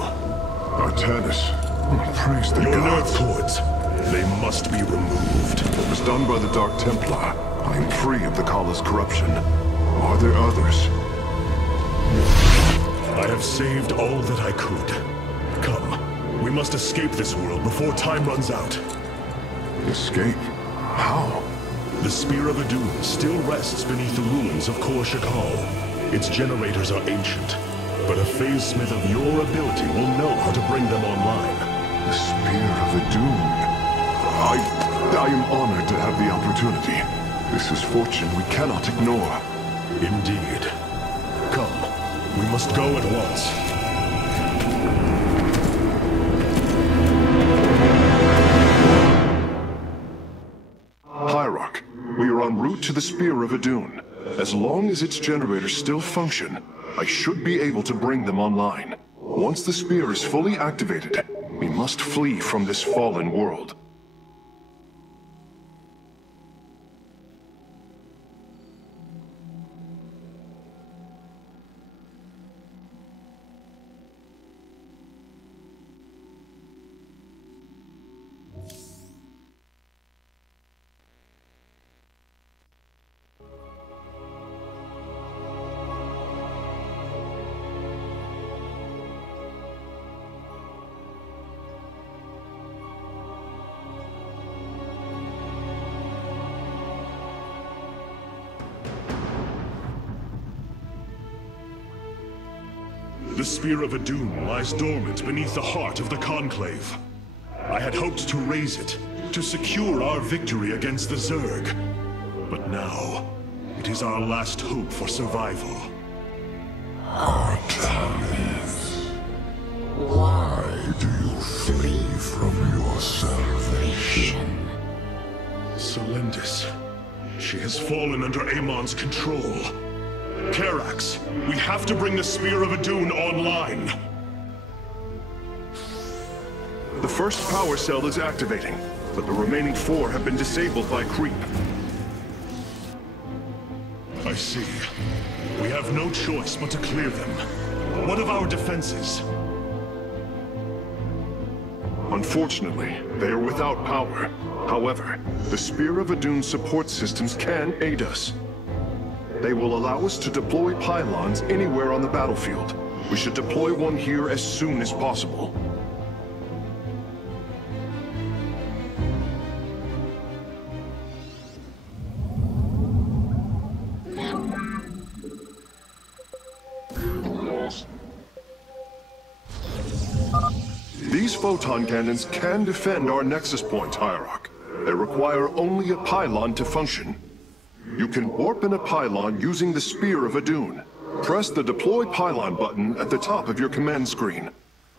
Artanis, praise the Your gods. nerve cords, they must be removed. It was done by the Dark Templar. I am free of the Kala's corruption. Are there others? I have saved all that I could. Come, we must escape this world before time runs out. Escape? How? The Spear of Adun still rests beneath the ruins of Kor Shakal. Its generators are ancient, but a phase smith of your ability will know how to bring them online. The Spear of Adun. I am honored to have the opportunity. This is fortune we cannot ignore. Indeed. Come, we must go at once. Hierarch, we are en route to the Spear of Adun. As long as its generators still function, I should be able to bring them online. Once the spear is fully activated, we must flee from this fallen world. The Spear of Adun lies dormant beneath the heart of the Conclave. I had hoped to raise it, to secure our victory against the Zerg. But now, it is our last hope for survival. Artanis, why do you flee from your salvation? Selendis. She has fallen under Amon's control. Karax, we have to bring the Spear of Adun online. The first power cell is activating, but the remaining 4 have been disabled by creep. I see. We have no choice but to clear them. What of our defenses? Unfortunately, they are without power. However, the Spear of Adun's support systems can aid us. They will allow us to deploy pylons anywhere on the battlefield. We should deploy one here as soon as possible. These photon cannons can defend our nexus point, Hierarch. They require only a pylon to function. You can warp in a pylon using the Spear of Adun. Press the Deploy Pylon button at the top of your command screen.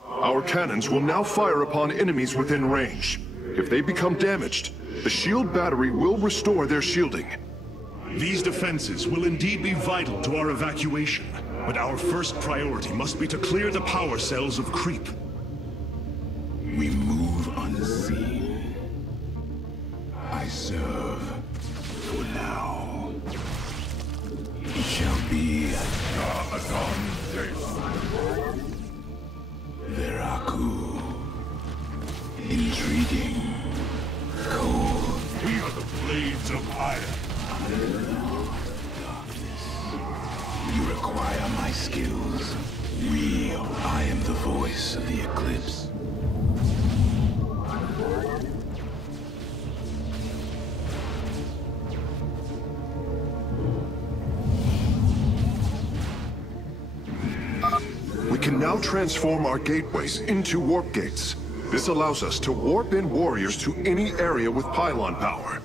Our cannons will now fire upon enemies within range. If they become damaged, the shield battery will restore their shielding. These defenses will indeed be vital to our evacuation, but our first priority must be to clear the power cells of creep. We move unseen. I serve for now. It shall be Veraku. Intriguing. Cold. We are the blades of iron. You require my skills. I am the voice of the Eclipse. We can now transform our gateways into warp gates. This allows us to warp in warriors to any area with pylon power.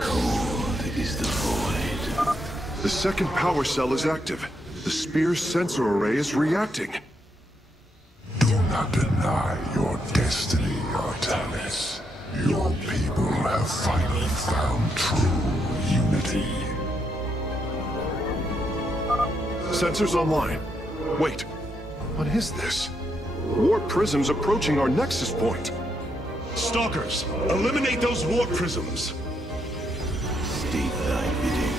Cold is the void. The second power cell is active. The spear's sensor array is reacting. Do not deny your destiny, Artanis. Your people have finally found true unity. Sensors online. Wait, what is this? Warp prisms approaching our nexus point. Stalkers, eliminate those warp prisms. State thy bidding.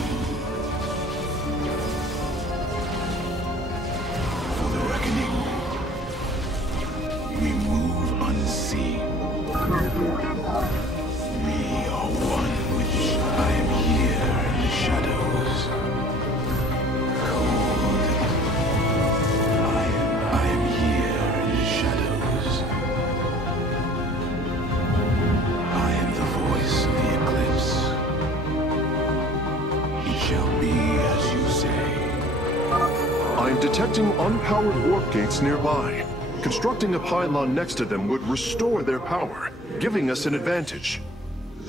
shall be as you say. I am detecting unpowered warp gates nearby. Constructing a pylon next to them would restore their power, giving us an advantage.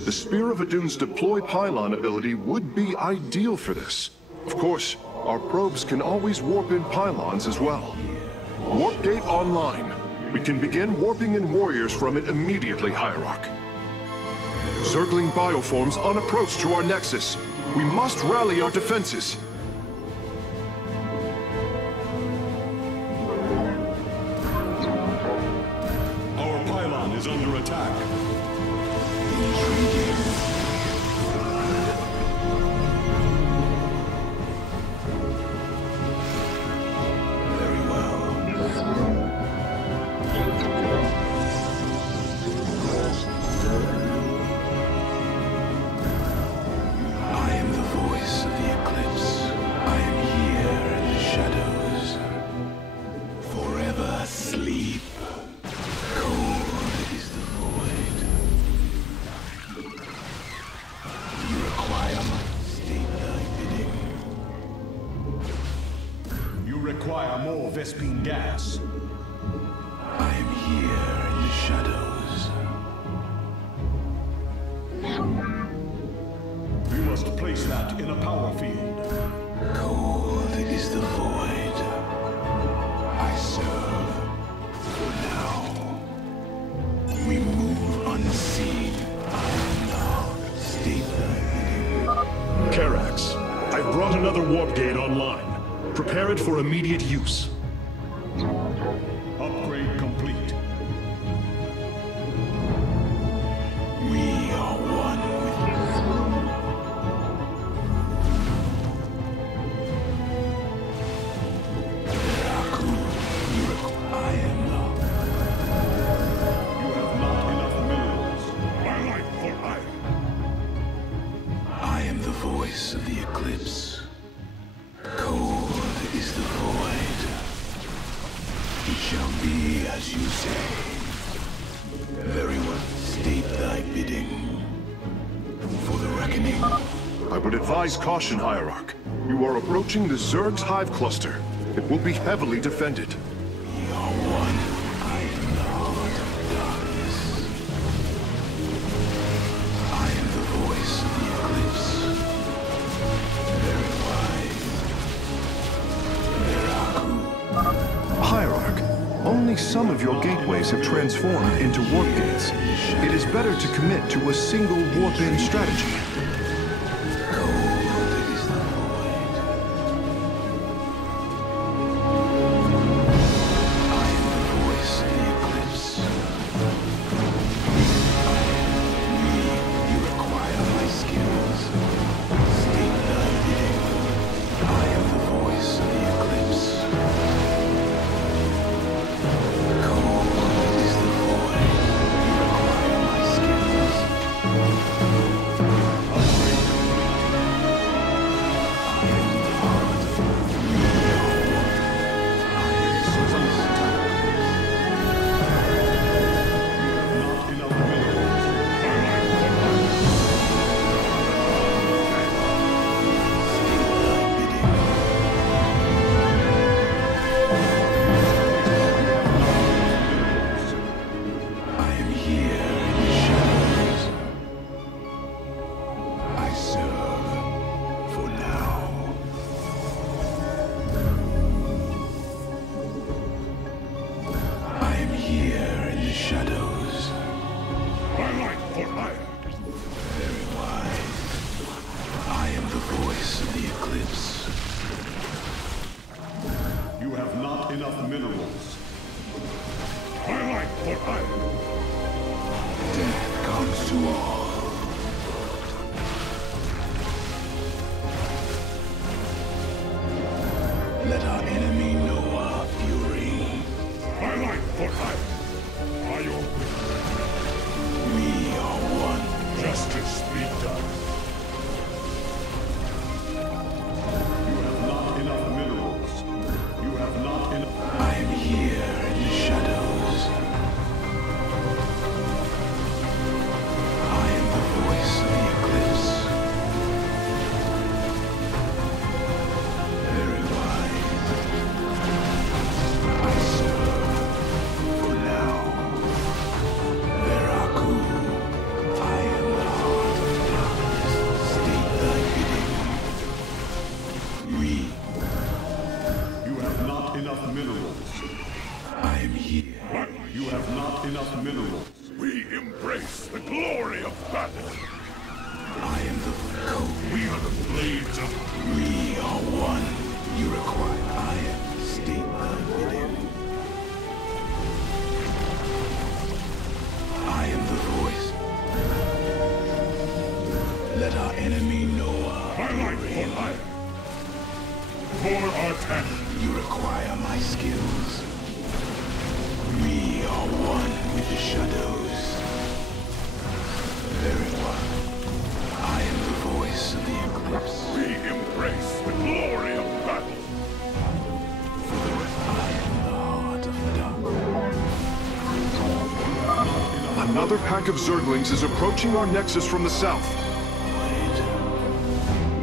The Spear of Adun's deploy pylon ability would be ideal for this. Of course, our probes can always warp in pylons as well. Warp gate online. We can begin warping in warriors from it immediately, Hierarch. Circling bioforms on approach to our nexus. We must rally our defenses. Our pylon is under attack. Very well. I am the voice of the eclipse. I am here in the shadows. Forever asleep. Cold is the void. You require my state thy bidding. You require more Vespene gas. I am here in the shadows. We must place that in a power field. Cold is the void. I serve for now. We move unseen. I am now. State thy bidding. Karax, I've brought another warp gate online. Prepare it for immediate use. Upgrade complete. We are one with Veraku. I am the You have not enough minerals. My life for hire. I am the voice of the eclipse. Cold is the void. It shall be as you say. Very well. State thy bidding. For the reckoning. I would advise caution, Hierarch. You are approaching the Zerg's hive cluster. It will be heavily defended. We are one. I am the heart of darkness. I am the voice of the eclipse. Very wise. Veraku. Hierarch, only some of your gateways have transformed into warp gates. It is better to commit to a single warp-in strategy. Cold is the void. I am the voice of the eclipse. You require my skills. State thy bidding. I am the voice of the eclipse. Cold is the void. You require my skills. Not enough minerals. I am here in the shadows. I serve for now. I am here in the shadows. My life for hire. Very wise. I am the voice of the eclipse. You have not enough minerals. My life for hire. Death comes to all. Let our enemy know our fury. My life for hire. Are you We are one. justice be done? You have not enough minerals. You have not enough. I am here in the shadows. I am the voice of the eclipse. not enough minerals. We embrace the glory of battle. I am the code. We are the blades of... We are one. You require. I am state thy bidding. I am the voice. Let our enemy know our My life for hire. For our attack. You require my skills. We are one with the shadows. Very well. I am the voice of the eclipse. We embrace the glory of battle. I am the heart of darkness. Another pack of Zerglings is approaching our nexus from the south.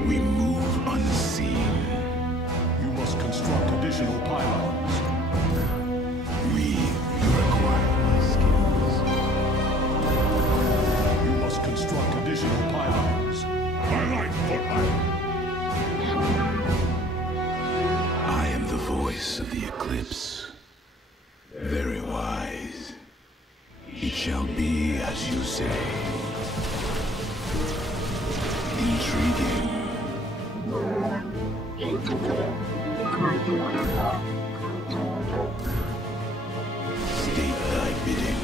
We move unseen. You must construct additional pylons. You require my skills. You must construct additional pylons. My life for hire. I am the voice of the eclipse. Very wise. It shall be as you say. Intriguing. State thy bidding.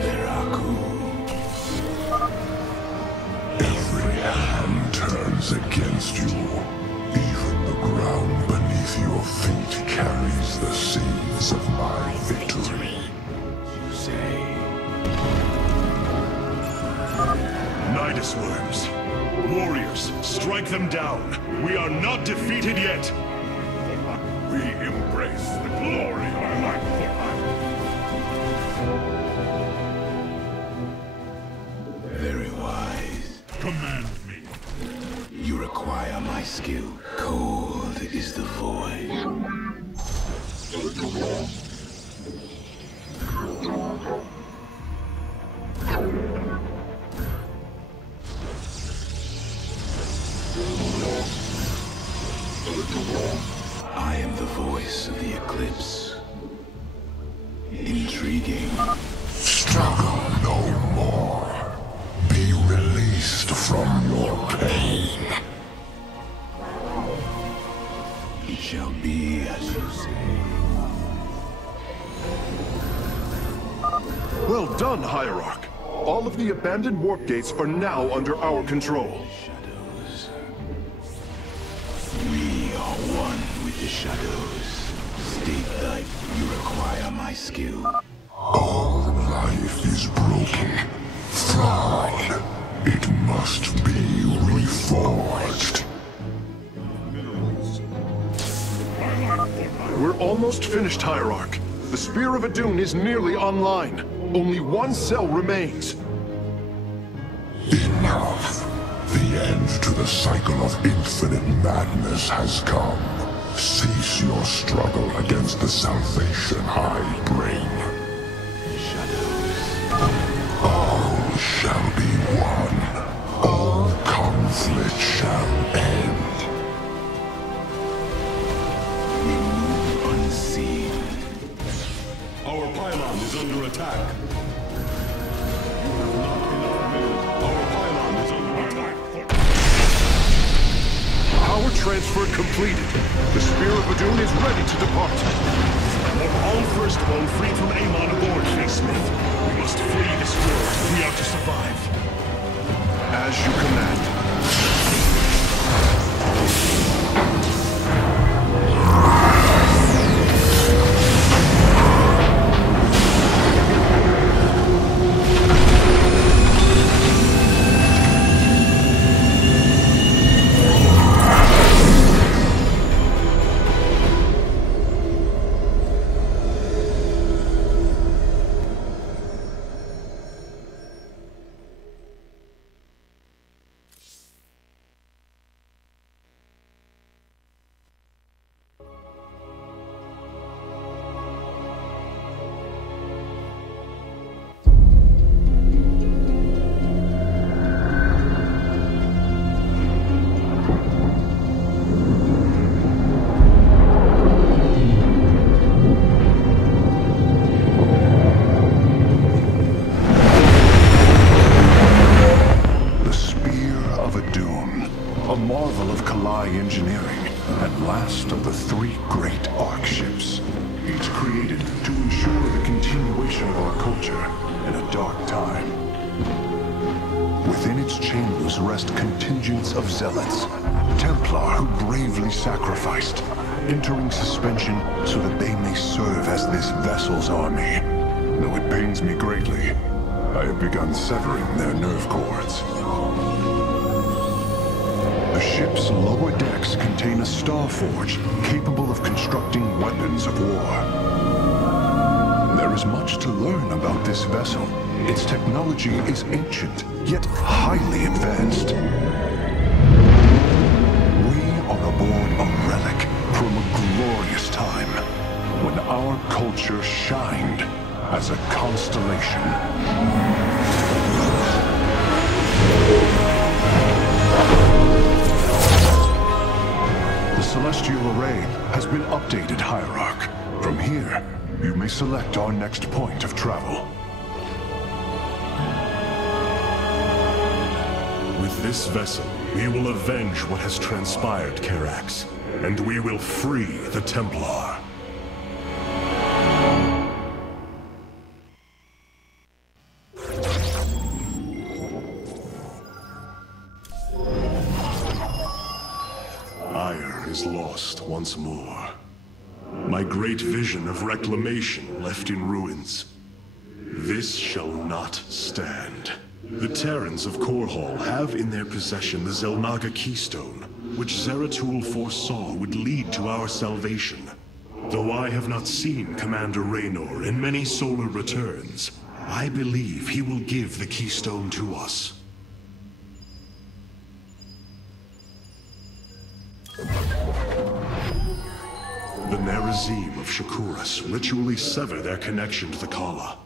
Veraku. Every hand turns against you. Even the ground beneath your feet carries the seeds of my victory. You say. Nidus worms. Warriors, strike them down. We are not defeated yet. We embrace the glory of our life for hire. Very wise. Command me. You require my skill. Cold is the void. I am the voice of the eclipse. Intriguing. Struggle no more. Be released from your pain. It shall be as you say. Well done, Hierarch. All of the abandoned warp gates are now under our control. Shadows. We are one with the shadows. State thy. You require my skill. All life is broken. Flawed. It must be reforged. We're almost finished, Hierarch. The Spear of Adun is nearly online. Only one cell remains. Enough. The end to the cycle of infinite madness has come. Cease your struggle against the salvation I bring. Shadows. All shall be one. All conflict shall end. We move unseen. Our pylon is under attack. You have not enough minerals. Our pylon is under attack. Power transfer completed. The Spear of Adun is ready to depart. All firstborn freed from Amon aboard, Smith. We must flee this world if we are to survive. As you command. Dune, a marvel of Kalai engineering, and last of the 3 great Ark ships, each created to ensure the continuation of our culture in a dark time. Within its chambers rest contingents of zealots, Templar who bravely sacrificed, entering suspension so that they may serve as this vessel's army. Though it pains me greatly, I have begun severing their nerve cords. The ship's lower decks contain a star forge capable of constructing weapons of war. There is much to learn about this vessel. Its technology is ancient, yet highly advanced. We are aboard a relic from a glorious time when our culture shined as a constellation. The celestial array has been updated, Hierarch. From here, you may select our next point of travel. With this vessel, we will avenge what has transpired, Karax, and we will free the Templar. Ire is lost once more. My great vision of reclamation left in ruins. This shall not stand. The Terrans of Korhal have in their possession the Zelnaga Keystone, which Zeratul foresaw would lead to our salvation. Though I have not seen Commander Raynor in many solar returns, I believe he will give the Keystone to us. The Nerazim of Shakuras ritually sever their connection to the Kala.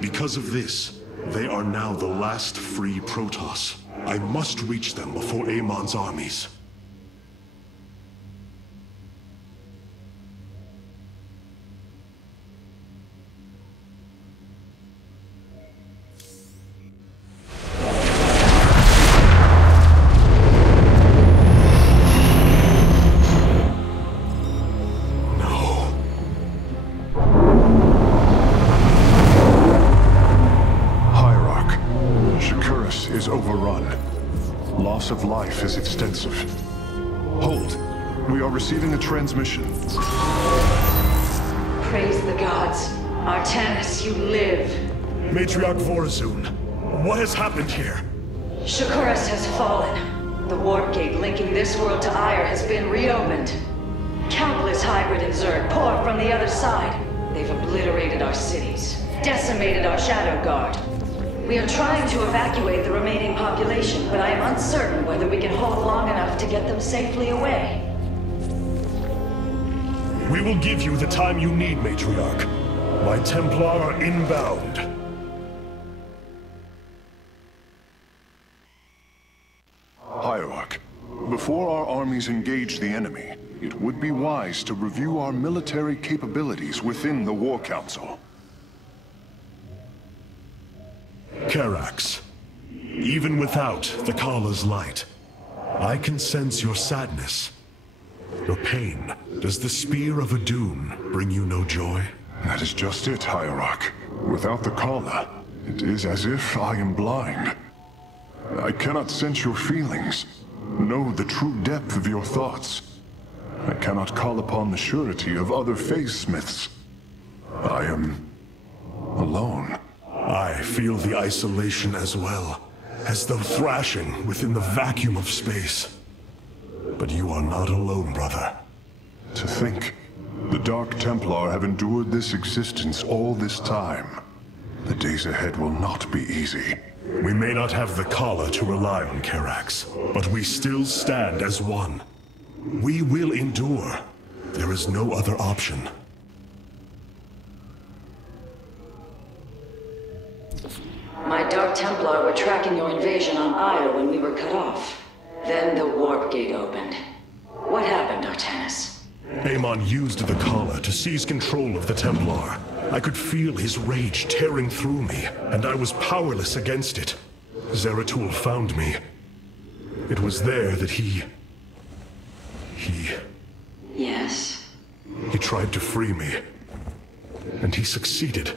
Because of this, they are now the last free Protoss. I must reach them before Amon's armies. Loss of life is extensive. Hold. We are receiving a transmission. Praise the gods. Artanis, you live. Matriarch Vorazun, what has happened here? Shakuras has fallen. The warp gate linking this world to Ire has been reopened. Countless hybrid and Zerg pour from the other side. They've obliterated our cities, decimated our Shadow Guard. We are trying to evacuate the remaining population, but I am uncertain whether we can hold long enough to get them safely away. We will give you the time you need, Matriarch. My Templar are inbound. Hierarch, before our armies engage the enemy, it would be wise to review our military capabilities within the War Council. Karax, even without the Kala's light, I can sense your sadness, your pain. Does the spear of Adun bring you no joy? That is just it, Hierarch. Without the Kala, it is as if I am blind. I cannot sense your feelings, know the true depth of your thoughts. I cannot call upon the surety of other phase-smiths. I am alone. I feel the isolation as well, as though thrashing within the vacuum of space. But you are not alone, brother. To think, the Dark Templar have endured this existence all this time. The days ahead will not be easy. We may not have the Kala to rely on, Karax, but we still stand as one. We will endure. There is no other option. My Dark Templar were tracking your invasion on Ire when we were cut off. Then the warp gate opened. What happened, Artanis? Amon used the Kala to seize control of the Templar. I could feel his rage tearing through me, and I was powerless against it. Zeratul found me. It was there that he Yes? He tried to free me. And he succeeded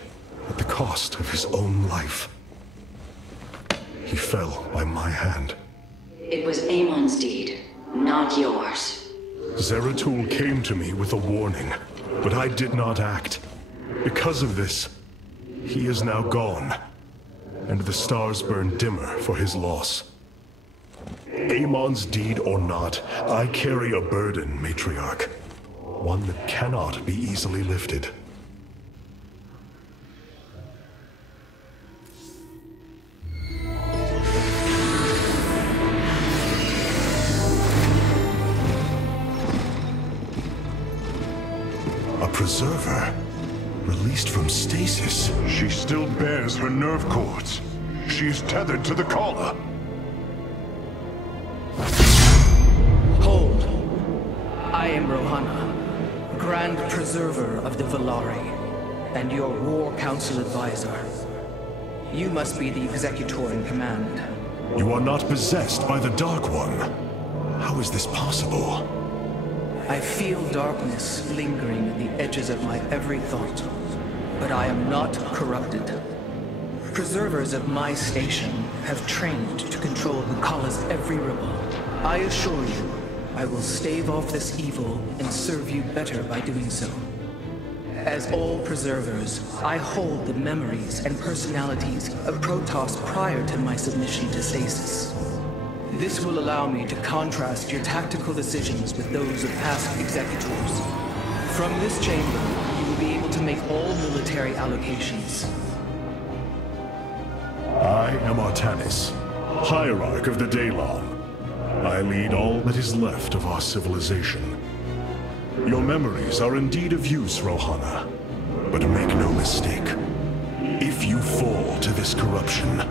at the cost of his own life. He fell by my hand. It was Amon's deed, not yours. Zeratul came to me with a warning, but I did not act. Because of this, he is now gone, and the stars burn dimmer for his loss. Amon's deed or not, I carry a burden, Matriarch. One that cannot be easily lifted. A preserver? Released from stasis? She still bears her nerve cords. She's tethered to the collar. Hold. I am Rohana, Grand Preserver of the Valari, and your War Council advisor. You must be the executor in command. You are not possessed by the Dark One. How is this possible? I feel darkness lingering at the edges of my every thought, but I am not corrupted. Preservers of my station have trained to control Hukalla's every ripple. I assure you, I will stave off this evil and serve you better by doing so. As all preservers, I hold the memories and personalities of Protoss prior to my submission to stasis. This will allow me to contrast your tactical decisions with those of past executors. From this chamber, you will be able to make all military allocations. I am Artanis, Hierarch of the Daylon. I lead all that is left of our civilization. Your memories are indeed of use, Rohana. But make no mistake. If you fall to this corruption,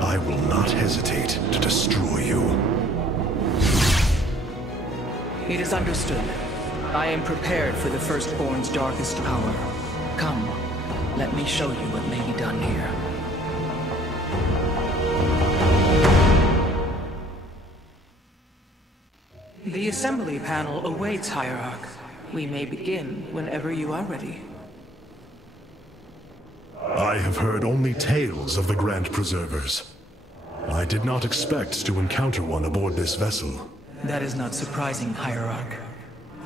I will not hesitate to destroy you. It is understood. I am prepared for the Firstborn's darkest hour. Come, let me show you what may be done here. The assembly panel awaits, Hierarch. We may begin whenever you are ready. I have heard only tales of the Grand Preservers. I did not expect to encounter one aboard this vessel. That is not surprising, Hierarch.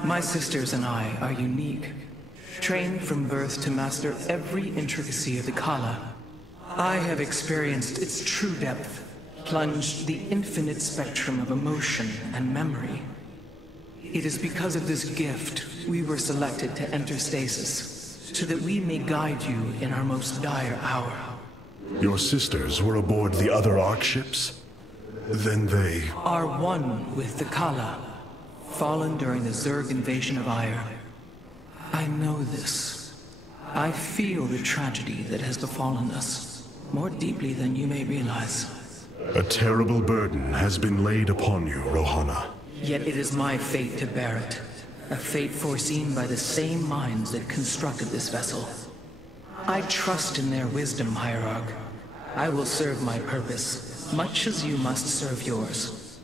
My sisters and I are unique, trained from birth to master every intricacy of the Kala. I have experienced its true depth, plunged the infinite spectrum of emotion and memory. It is because of this gift we were selected to enter stasis, so that we may guide you in our most dire hour. Your sisters were aboard the other Ark ships? Then they are one with the Kala, fallen during the Zerg invasion of Aiur. I know this. I feel the tragedy that has befallen us, more deeply than you may realize. A terrible burden has been laid upon you, Rohana. Yet it is my fate to bear it. A fate foreseen by the same minds that constructed this vessel. I trust in their wisdom, Hierarch. I will serve my purpose, much as you must serve yours.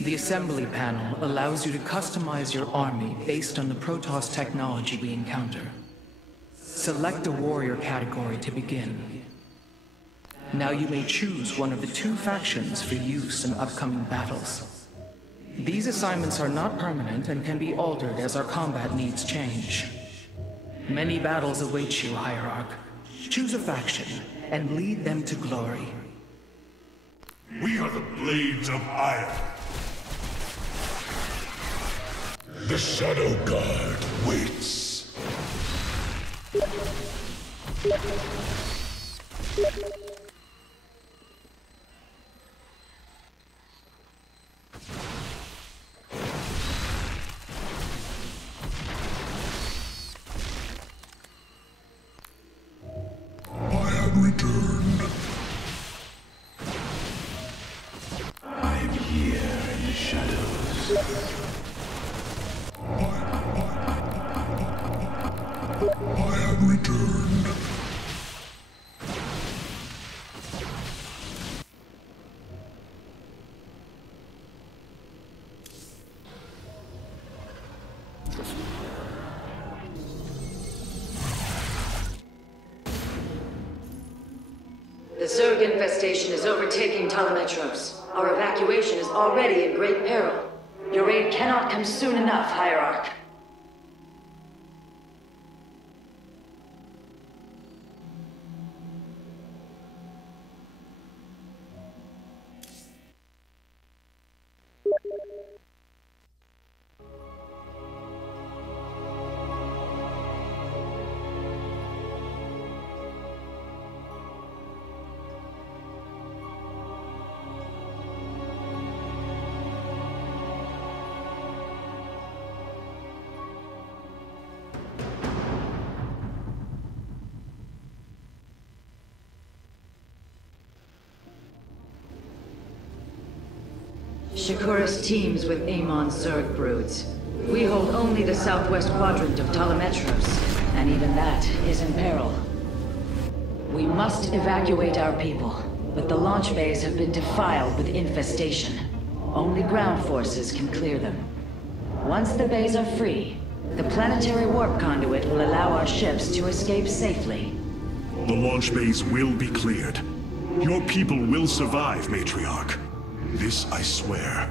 The assembly panel allows you to customize your army based on the Protoss technology we encounter. Select a warrior category to begin. Now you may choose one of the 2 factions for use in upcoming battles. These assignments are not permanent and can be altered as our combat needs change. Many battles await you, Hierarch. Choose a faction and lead them to glory. We are the Blades of Iron. The Shadow Guard waits. I have returned. I am here in the shadows. I have returned. Zerg infestation is overtaking Telemetros. Our evacuation is already in great peril. Your aid cannot come soon enough, Hierarch. Shakuras teams with Amon's Zerg broods. We hold only the southwest quadrant of Telemetros, and even that is in peril. We must evacuate our people, but the launch bays have been defiled with infestation. Only ground forces can clear them. Once the bays are free, the planetary warp conduit will allow our ships to escape safely. The launch bays will be cleared. Your people will survive, Matriarch. This I swear.